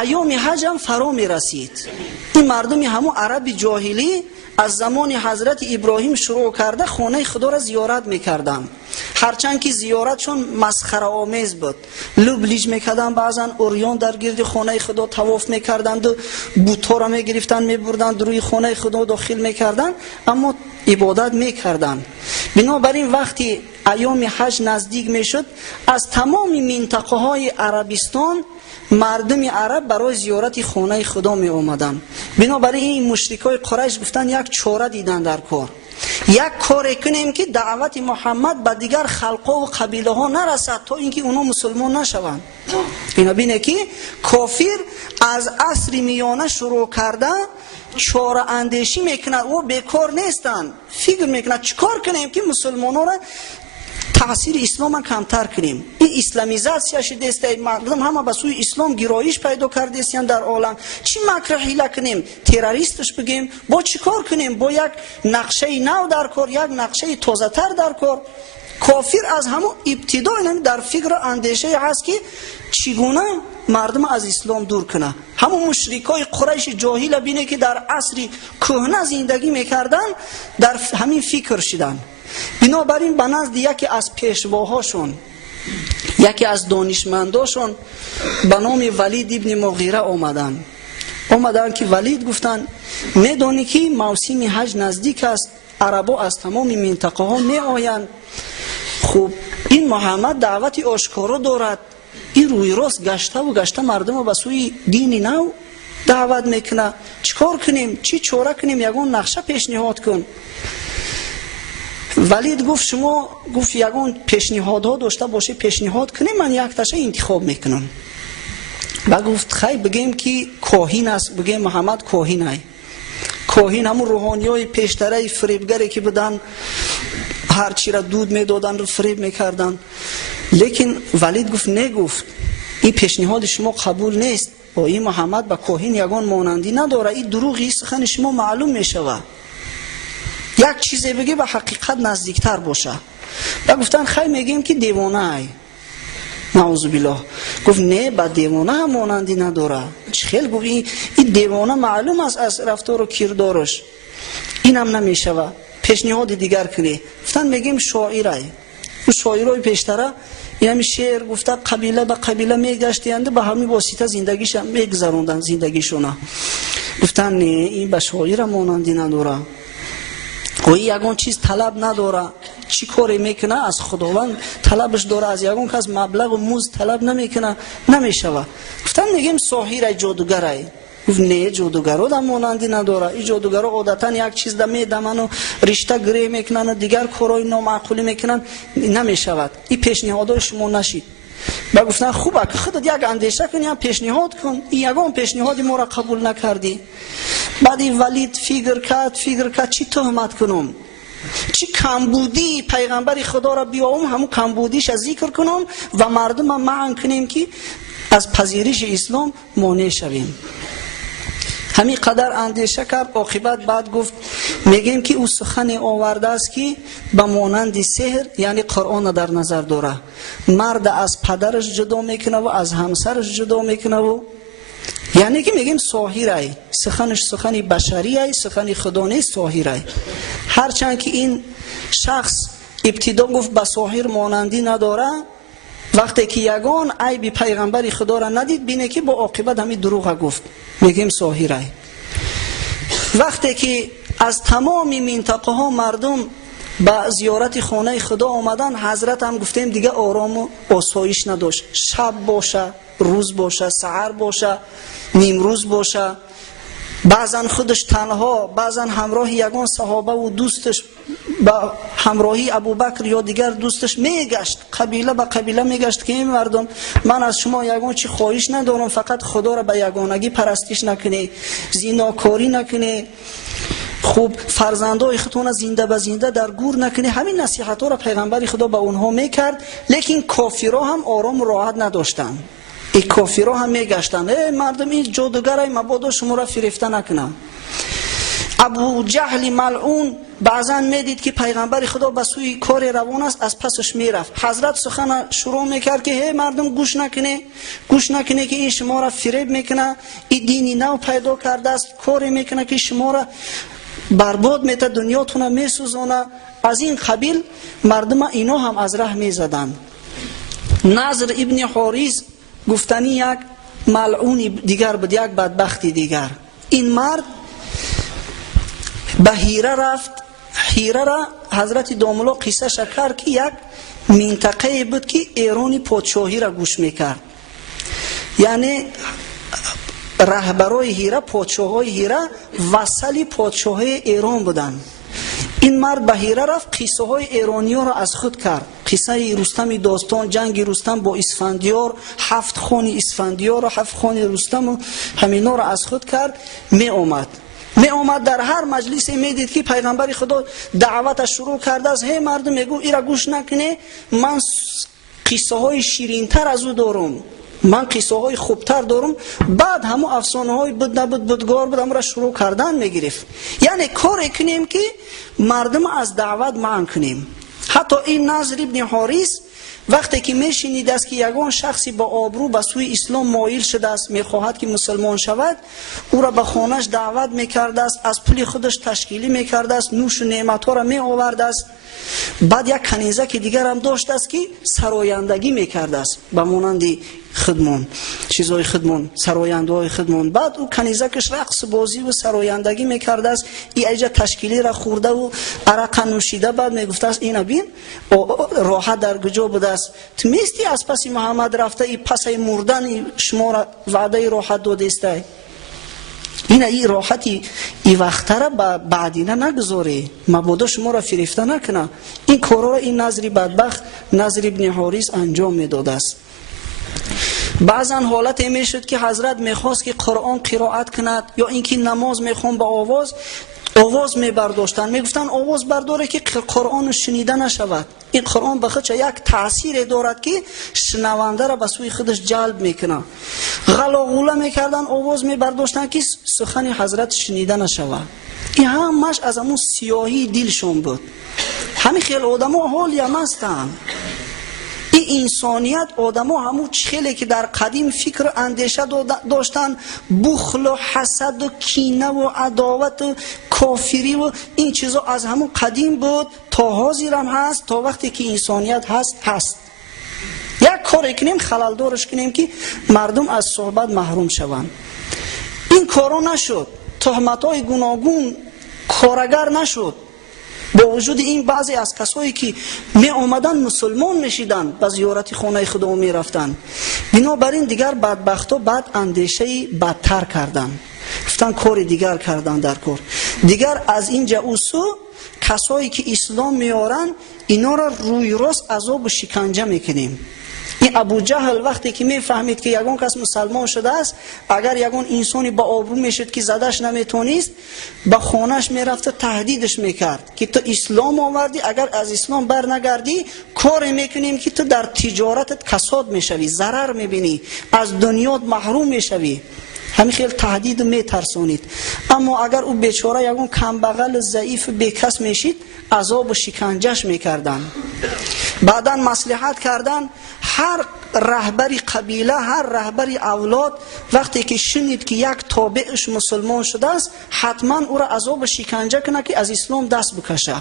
ایام حج هم فرا می رسید. این مردم همون عرب جاهلی از زمان حضرت ابراهیم شروع کرده خانه خدا را زیارت میکردن، هرچند که زیارتشون مسخره آمیز بود. لبلیج میکردن، بعضا اوریان در گرد خانه خدا طواف میکردند و بوتا را میگرفتن میبردن روی خانه خدا داخل میکردن، اما عبادت میکردن. بنابراین وقتی ایام حج نزدیک میشد از تمام منطقه های عربستان مردم عرب برای زیارت خانه خدا می آمدن. بنابراین این مشرکای قریش گفتن یک چاره دیدن در کار، یک کار کنیم که دعوت محمد به دیگر خلقا و قبیله ها نرسد تا اینکه اونا مسلمان نشوند. بنابراین که کافر از عصر میانه شروع کرده چاره اندیشی میکنه، او بیکار نیستن، فکر میکنه چیکار کنیم که مسلمانان را تاثیر اسلام کمتر کنیم. این اسلامیزاسیا شده است، مردم همه به سوی اسلام گرایش پیدا کرده است در عالم. چی مکر حیله کنیم؟ تروریستش بگیم؟ با چیکار کنیم؟ با یک نقشه نو در کار، یک نقشه تازه تر در کار. کافر از همون ابتدا در فکر و اندیشه هست که چگونه مردم از اسلام دور کنه. همون مشرکای قریش جاهل بینه که در عصر کهنه زندگی میکردن در همین فکر شدن. بنابراین به نزد یکی از پیشواهاشون، یکی از دانشمنداشون به نام ولید ابن مغیره آمدن که ولید گفتن میدانی که موسم حج نزدیک است، عربا از تمام منطقه ها می آیند. خب این محمد دعوت آشکارا دارد، این روی راست گشته مردم به سوی دین نو دعوت میکنه، چیکار کنیم؟ چی چاره کنیم؟ یگان نقشه پیشنهاد کن. ولید گفت شما یگان پیشنهادها داشته باشه پیشنهاد کنیم، من یک تاشه انتخاب میکنم. و گفت خیلی بگیم که کاهین است، بگیم محمد کاهین است. کاهین همون روحانی های پیشتره فریبگری که بدن هر چی را دود میدادن رو فریب میکردن. لیکن ولید گفت نگفت این پیشنهاد شما قبول نیست، با این محمد با کاهین یگان مانندی نداره، این دروغی سخن شما معلوم میشود. یک چیزی بگی به حقیقت نزدیکتر باشه. و گفتن خیلی میگیم که دیوانه ای، نعوذ بالله. گفت نه، با دیوانه هم مانندی نداره. خیلی گفت این دیوانه معلوم است از رفتار و کردارش، اینم نمیشوه. پیشنهاد دیگر کنی. گفتن میگیم شاعرای، او شاعرای پیشتره یعنی شعر گفته قبیله به قبیله میگشتند، به همین واسطه زندگیش میگذروندن زندگیشونه. گفتن نه، این به شاعر مانندی نداره، و یگان چیز طلب نداره. چی کاری میکنه از خداوند طلبش داره، از یگان کس مبلغ و موز طلب نمیکنه، نمیشوه. گفتن میگیم ساحر جادوگرای. گفت نه، جادوگرا در مانندی نداره. این جادوگرا عادتا یک چیز در میدمن و رشته گره میکنن و دیگر کارهای نامعقولی میکنن، نمیشود. این پیشنهادهای شما نشید. با گفتن خوبه که خودت یک اندیشه کنی، پیشنهاد کن. این یگان پیشنهادی ما را قبول نکردی. بعد این ولید فکر کرد چی تهمت کنم، چی کمبودی پیغمبر خدا را بیاوم، همون کمبودیش ذکر کنم و مردم هم معن کنیم که از پذیرش اسلام مانع شویم. همین قدر اندیشه کرد. عاقبت بعد گفت میگیم که او سخن آورده است که به مانند سحر، یعنی قرآن در نظر داره. مرد از پدرش جدا میکنه و از همسرش جدا میکنه و یعنی که میگیم ساحرای، سخنش سخنی بشری ای، سخنی خدا نیست، ساحرای. هرچند که این شخص ابتدا گفت به ساحر مانندی نداره، وقتی که یگان عیب پیغمبر خدا را ندید بینه که با عاقبت همین دروغ گفت، میگیم ساحرای. وقتی که از تمام منطقه ها مردم با زیارت خانه خدا آمدن، حضرت هم گفتیم دیگه آرام و آسایش نداشت. شب باشه، روز باشه، سحر باشه، نیمروز باشه، بعضا خودش تنها، بعضا همراه یگان صحابه و دوستش، با همراهی ابوبکر یا دیگر دوستش میگشت، قبیله به قبیله میگشت که این مردم من از شما یگان چی خواهش ندارم، فقط خدا را به یگانگی پرستش نکنی، زیناکاری نکنی، خوب فرزندای خودتون زنده به زنده در گور نکنی. همین نصیحت ها را پیغمبر خدا به اونها میکرد. لیکن کافرها هم آرام و راحت نداشتن. این کافرها هم میگشتن مردم این جادوگرای مبادا شما را فریفته نکنم. ابو جهل ملعون بعضا میدید که پیغمبر خدا به سوی کار روان است، از پسش میرفت. حضرت سخن شروع میکرد که هی مردم گوش نکنه که این شما را فریب میکنه، این دینی نو پیدا کرده است، کاری میکنه که شما را برباد میته، دنیاتون میسوزونه. از این قبیل مردم اینا هم از ره میزدن. نضر ابن حارث گفتنی یک ملعونی دیگر بود، یک بدبختی دیگر. این مرد به هیره رفت. هیره را حضرت داملا قصه شکر که یک منطقه بود که ایرانی پادشاهی را گوش میکرد. یعنی رهبرای هیره، پادشاهای هیره وصل پادشاهی ایران بودن. این مرد به هیره رفت، قصه های ایرانی ها را از خود کرد. قصه رستم داستان، جنگ رستم با اسفندیار، 7 خان اسفندیار و 7 خان رستم و همینا را از خود کرد. می آمد در هر مجلسی میدید که پیغمبر خدا دعوتش شروع کرده است. هی مردم میگو ایرا گوش نکنه، من قصه های شیرین تر از او دارم، من قصه های خوبتر دارم. بعد همو افسانه های بود نبود بودگار بود را شروع کردن میگرفت. یعنی کاری کنیم که مردم از دعوت منع کنیم. حتی این نضر ابن حارث وقتی که میشنید است که یگان شخصی با آبرو به سوی اسلام مایل شده است، میخواهد که مسلمان شود، او را به خانهش دعوت میکرده است، از پول خودش تشکیلی میکرده است، نوش و نعمت ها را می آورده است. بعد یک کنیزه که دیگر هم داشته است که سرایندگی میکرده است، به مانند خدمون، چیزای خدمون، سراینده های خدمون. بعد او کنیزه کش رقص بازی و سرایندگی میکرده است. ای ایجا تشکیلی را خورده و عرق نوشیده. بعد میگفته است اینا بین راحت در کجا بوده است، تو میستی از پس محمد رفته، ای پس مردن شما را وعده راحت داده است. این راحتی این وقت را بعدینه نگذاره، مبادا شما را فریفته نکنه. این کارا را این نضر بدبخت، نضر ابن حارث انجام میداده است. بعضا حالت می شد که حضرت میخواست که قرآن قرائت کند یا اینکه نماز میخوان با آواز می برداشتن، میگفتن آواز برداره که قرآن شنیده نشود. این قرآن به خودش یک تأثیر دارد که شنونده را به سوی خودش جلب میکنه. غلاغوله میکردن، آواز می برداشتن که سخن حضرت شنیده نشود. این همش از همون سیاهی دلشون بود. همین خیلی آدم ها حالی هم هستن. این انسانیت آدم ها همون خیلی که در قدیم فکر و اندیشه داشتن، بخل و حسد و کینه و عداوت و کافری و این چیزا از همون قدیم بود تا حاضر هم هست، تا وقتی که انسانیت هست. یک کار کنیم خلل دارش کنیم که مردم از صحبت محروم شوند. این کارا نشد، تهمت‌های گوناگون کارگر نشد. با وجود این بعضی از کسایی که می آمدن مسلمان میشیدن با زیارت خانه خدا می رفتن، بنابراین دیگر بدبختا بعد اندیشه بدتر کردن، گفتن کار دیگر کردن در کار دیگر. از این جوسو کسایی که اسلام میارن اینا را روی راست عذاب و شکنجه میکنیم. این ابو جهل وقتی که میفهمید که یگان کس مسلمان شده است، اگر یگان انسانی با آبرو میشد که زدش نمیتونست، با خانهش میرفت تهدیدش میکرد که تو اسلام آوردی، اگر از اسلام بر نگردی کار میکنیم که تو در تجارتت کساد میشوی، ضرر میبینی، از دنیات محروم میشوی. همین خیلی تهدید میترسونید. اما اگر او بیچاره یگان کمبغل ضعیف بیکس میشید، عذاب و شکنجهش میکردن. بعدا مصلحت کردن هر رهبری قبیله، هر رهبری اولاد وقتی که شنید که یک تابعش مسلمان شده است، حتما او را عذاب و شکنجه کنه که از اسلام دست بکشه.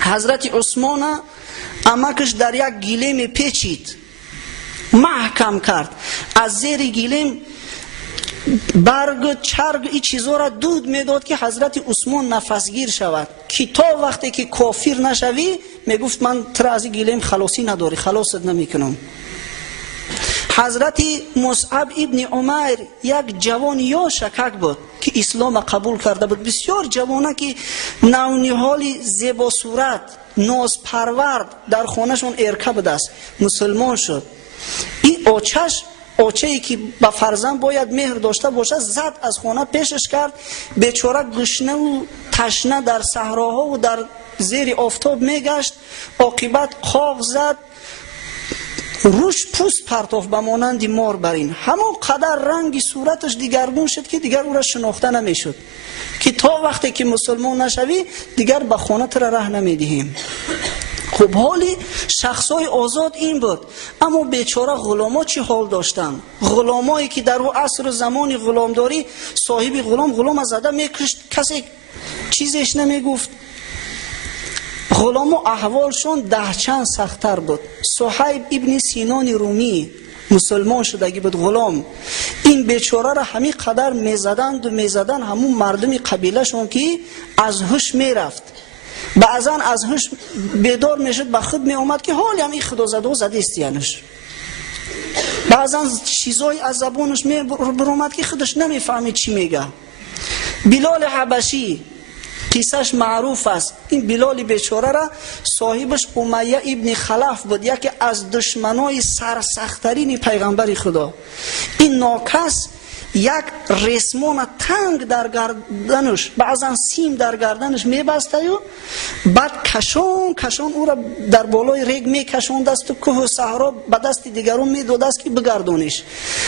حضرت عثمان امکش در یک گلیم پیچید، محکم کرد، از زیر گلیم برگ چرگ این چیزا را دود میداد که حضرت عثمان نفسگیر شود، که تا وقتی که کافر نشوی میگفت من تر از این گلیم خلاصی نداری، خلاصت نمیکنم. حضرت مصعب ابن عمیر یک جوان یا شکک بود که اسلام قبول کرده بود. بسیار جوانه که نونیحالی زیبا صورت، ناز پرورد، در خانهشون ارکه بود است، مسلمان شد. این آچه‌ای که با فرزند باید مهر داشته باشه زد، از خانه پیشش کرد. بیچاره گشنه و تشنه در صحراها و در زیر آفتاب میگشت، عاقبت قاق زد، روش پوست پرتاف به مانند مار برین. همون قدر رنگ صورتش دیگرگون شد که دیگر او را شناخته نمیشد، که تا وقتی که مسلمان نشوی دیگر به خانه را ره نمیدهیم. خب حالی شخصای آزاد این بود. اما بیچاره غلاما چی حال داشتن؟ غلامایی که در او عصر زمانی غلامداری صاحب غلام از زده میکشت، کسی چیزش نمیگفت. غلاما احوالشون ده چند سختتر بود. صهیب ابن سینان رومی مسلمان شدگی بود غلام. این بیچاره را همین قدر میزدن همون مردم قبیله شون که از هوش میرفت. بعضا از هوش بیدار میشد، به خود می اومد که حالی هم این خدا زده و زده استیانش. بعضا چیزای از زبانش می برومد که خودش نمیفهمید چی میگه. بلال حبشی قصهش معروف است. این بلال بیچاره را صاحبش امیه ابن خلف بود، یکی از دشمنای سرسختترین پیغمبر خدا. این ناکس یک رسمان تنگ در گردنش، بعضا سیم در گردنش میبسته و بعد کشون او را در بالای ریگ میکشوند است و کوه و صحرا به دست دیگرون میداد است که بگردونش.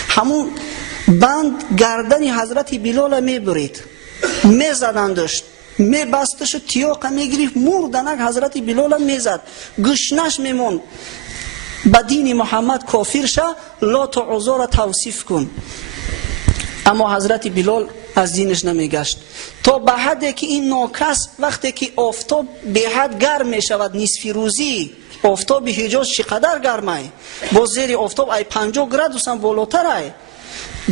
همون بند گردن حضرت بلال میبرید، میزدندش، میبستش، تیاق میگریف، مردنک حضرت بلال میزد، گشنش میمون. با دین محمد کافر شه، لا تعوضا را توصیف کن. اما حضرت بلال از دینش نمیگشت، تا به حدی که این ناکس وقتی که آفتاب به حد گرم می شود، نصف روزی آفتاب حجاز چقدر گرمه، با زیر آفتاب ای 50 گرادوس هم بالاتره،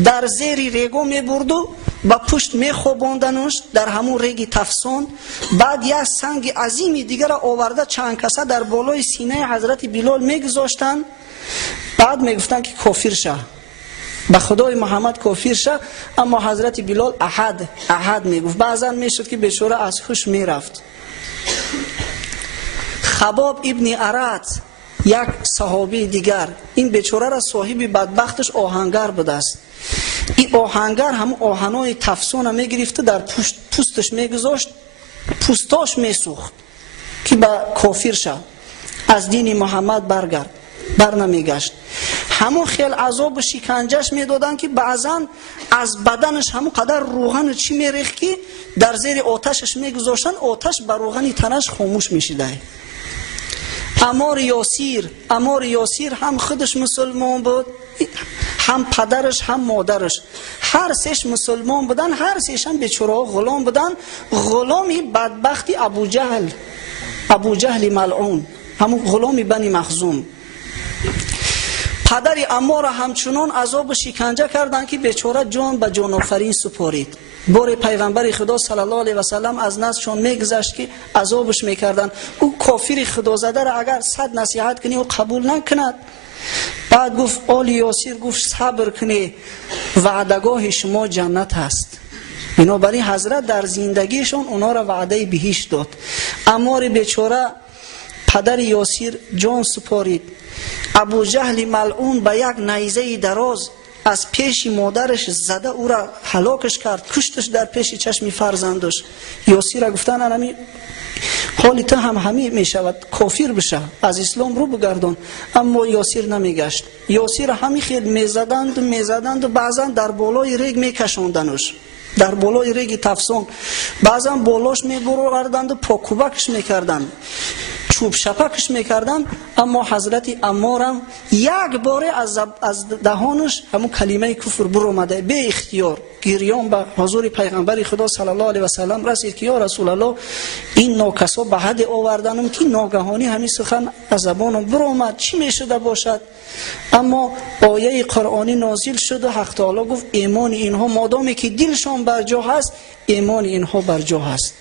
در زیر ریگو می برد و با پشت می خواباندنش در همون ریگ تفسان. بعد یک سنگ عظیمی دیگر آورده چند کسه در بالای سینه حضرت بلال می گذاشتن. بعد می گفتن که کافر شه، به خدای محمد کافر شه. اما حضرت بلال احد میگفت. بعضا میشد که بیچاره از هوش میرفت. خباب ابن ارت یک صحابی دیگر، این بیچاره را صاحب بدبختش آهنگر بود است. این آهنگر هم آهنای تفسون میگرفت، در پوستش میگذاشت، پوستاش میسوخت که با کافر شه، از دین محمد برگرد. بر نمیگشت. همون خیل عذاب و شکنجهش میدادن که بعضا از بدنش همون قدر روغن چی میریخت که در زیر آتشش میگذاشتن، آتش بر روغن تنش خاموش میشیده. عمار یاسیر هم خودش مسلمان بود، هم پدرش هم مادرش، هر سهش مسلمان بودن، هر سهش هم بیچاره غلام بودن. غلامی بدبختی ابو جهل ملعون، همون غلامی بنی مخزوم. پدر عمار همچنان عذاب و شکنجه کردند که بیچاره جان به جان آفرین سپارید. بار پیغمبر خدا صلی الله علیه و سلم از نزدشون میگذشت که عذابش میکردن. او کافر خدا زده را اگر 100 نصیحت کنی او قبول نکند. بعد گفت آل یاسیر گفت صبر کنی، وعدگاه شما جنت است. بنابراین حضرت در زندگیشون اونا را وعده بهشت داد. عمار بیچاره پدر یاسیر جان سپارید. ابو جهل ملعون به یک نیزه دراز از پیش مادرش زده او را هلاکش کرد، کشتش در پیش چشم فرزندش. یاسیر را گفتن انمی حالی تو هم همی می شود کافر بشه، از اسلام رو بگردان. اما یاسیر نمیگشت. یاسیر همی خیل میزدند و بعضا در بالای ریگ میکشاندنش، در بالای ریگ تفسون. بعضا بالاش میبردند و پاکوبکش میکردند، چوب شپکش میکردن. اما حضرت عمارم یک باره از دهانش همون کلمه کفر بر اومده، به اختیار گریان به حضور پیغمبر خدا صلی الله علیه و سلم رسید که یا رسول الله این ناکسا به حد آوردنم که ناگهانی همین سخن از زبانم بر اومد، چی میشده باشد؟ اما آیه قرآنی نازل شد و حق تعالی گفت ایمان اینها مادامی که دلشان بر جا هست، ایمان اینها بر جا هست.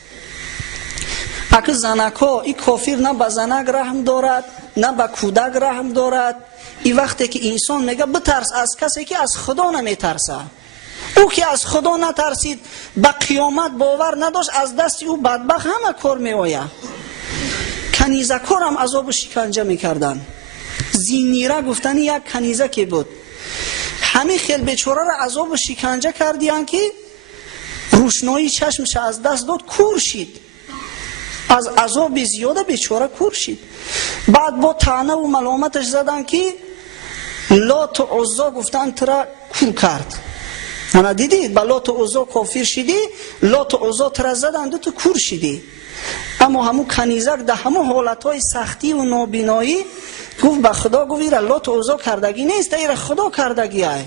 اگه زنکا این کافر نه به زنک رحم دارد نه به کودک رحم دارد. این وقتی که انسان میگه بترس از کسی که از خدا نمیترسه، او که از خدا نترسید به قیامت باور نداشت، از دست او بدبخت همه کار میآید. کنیزکار هم عذاب شکنجه میکردن. زینیره گفتن یک کنیزه که بود، همه خیل بیچاره را عذاب شکنجه کردیان که روشنایی چشمش از دست داد، کور شید. از عذاب زیاده بیچاره کور شید. بعد با طعنه و ملامتش زدن که لات و عزا گفتن ترا کور کرد. انا دیدید با لات و عزا کافر شدی، لات و عزا ترا زدن تو کور شدی. اما همون کنیزک در همون حالتهای سختی و نابینایی گفت به خدا، گفت ایره لات و عزا کردگی نیست، ایره خدا کردگی های.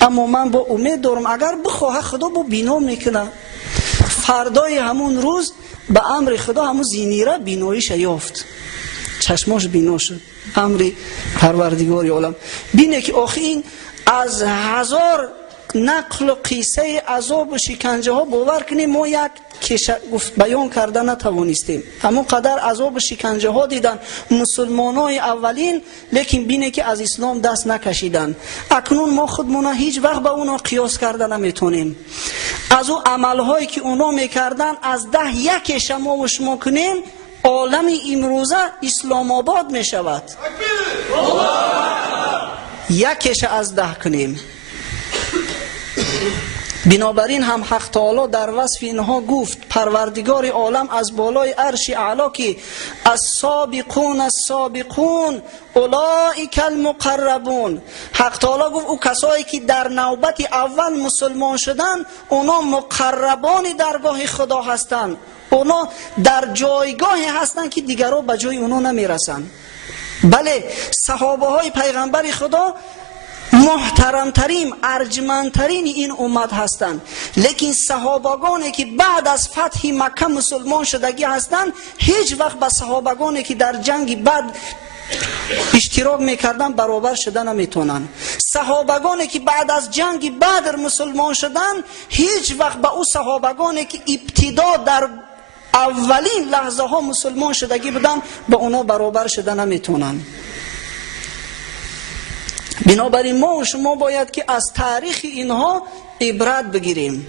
اما من با امید دارم اگر بخواه خدا با بینا میکنه. فردای همون روز به امر خدا همون زینیره بیناییش یافت، چشماش بینا شد. امر پروردگار عالم بینه که آخه این از 1000 نقل و قصه عذاب و شکنجه ها باور کنیم ما یک بیان کرده نتوانستیم. همون قدر عذاب و شکنجه ها دیدن مسلمان های اولین، لیکن بینه که از اسلام دست نکشیدن. اکنون ما خودمون هیچ وقت با اونا قیاس کرده نمیتونیم. از او عمل هایی که اونا میکردن از 10 یکش ما و شما کنیم، عالم امروزه اسلام آباد میشود. یکش از 10 کنیم. بنابراین هم حق تعالی در وصف اینها گفت، پروردگار عالم از بالای عرش اعلا که السابقون اولئک المقربون. حق تعالی گفت او کسایی که در نوبت اول مسلمان شدن اونا مقربان درگاه خدا هستند، اونا در جایگاهی هستند که دیگران به جای اونا نمیرسن. بله صحابه های پیغمبر خدا محترمترین ارجمندترین این امت هستند، لیکن صحابگانی که بعد از فتح مکه مسلمان شدگی هستند هیچ وقت با صحابگانی که در جنگ بعد اشتراک میکردن برابر شدن نمیتونن. صحابگانی که بعد از جنگ بدر مسلمان شدن هیچ وقت با او صحابگانی که ابتدا در اولین لحظه ها مسلمان شدگی بودن با اونا برابر شدن نمیتونن. بنابراین ما و شما باید که از تاریخ اینها عبرت بگیریم.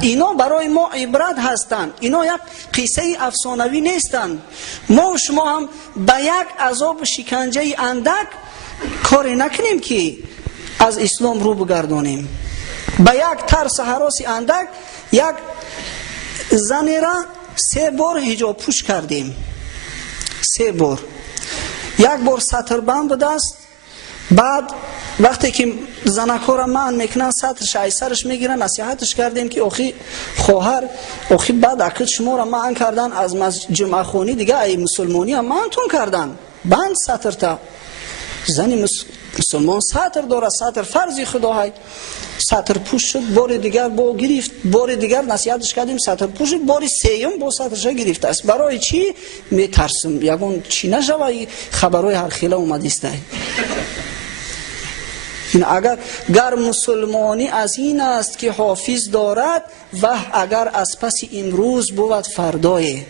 اینا برای ما عبرت هستند، اینا یک قصه افسانوی نیستند. ما و شما هم به یک عذاب شکنجه اندک کاری نکنیم که از اسلام رو بگردانیم. به یک ترس هراس اندک یک زنی را 3 بار حجاب پوش کردیم، 3 بار. یک بار سطر بند بوده است. بعد وقتی که زنک‌ها را من میکنن سطرش ایسرش میگیرن، نصیحتش کردیم که اخی خواهر اخی بعد عقد شما را من کردن از جمعه خونی دیگه ای مسلمانی هم منتون کردن بند سطر تا. زنی مسلمان سطر داره، سطر فرضی خدا های. سطر پوش شد، بار دیگر با گرفت، بار دیگر نصیحتش کردیم سطر پوش شد، بار سیوم با سطرش گرفته است. برای چی؟ میترسم یگون چی نشوه خبرهای هر خیله اومده است. اگر مسلمانی از این است که حافظ دارد و اگر از پس امروز بود فردای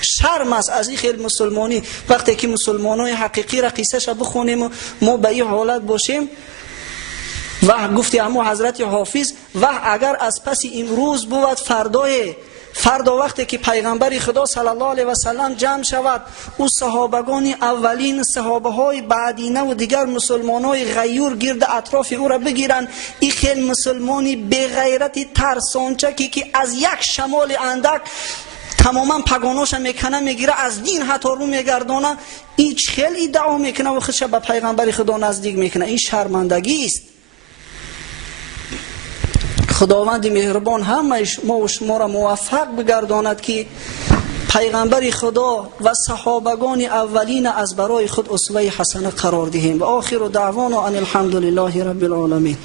شرم است از این خیل مسلمانی. وقتی که مسلمانای حقیقی را قصهش بخونیم و ما به این حالت باشیم و گفتی اما حضرت حافظ و اگر از پس امروز بود فردای، فردا وقتی که پیغمبر خدا صلی الله علیه و سلم جمع شود، او صحابگان اولین، صحابه های بعدینه و دیگر مسلمان های غیور گرد اطراف او را بگیرن، این خیل مسلمانی به غیرت ترسانچکی که از یک شمال اندک تماما پگاناش میکنه میگیره، از دین حتی رو میگردانه، این خیلی دعوا میکنه و خودش به پیغمبر خدا نزدیک میکنه. این شرمندگی است. خداوند مهربان همه ما و شما را موفق بگرداند که پیغمبر خدا و صحابگان اولین از برای خود اسوه حسنه قرار دهیم. و آخر دعوانا ان الحمد لله رب العالمین.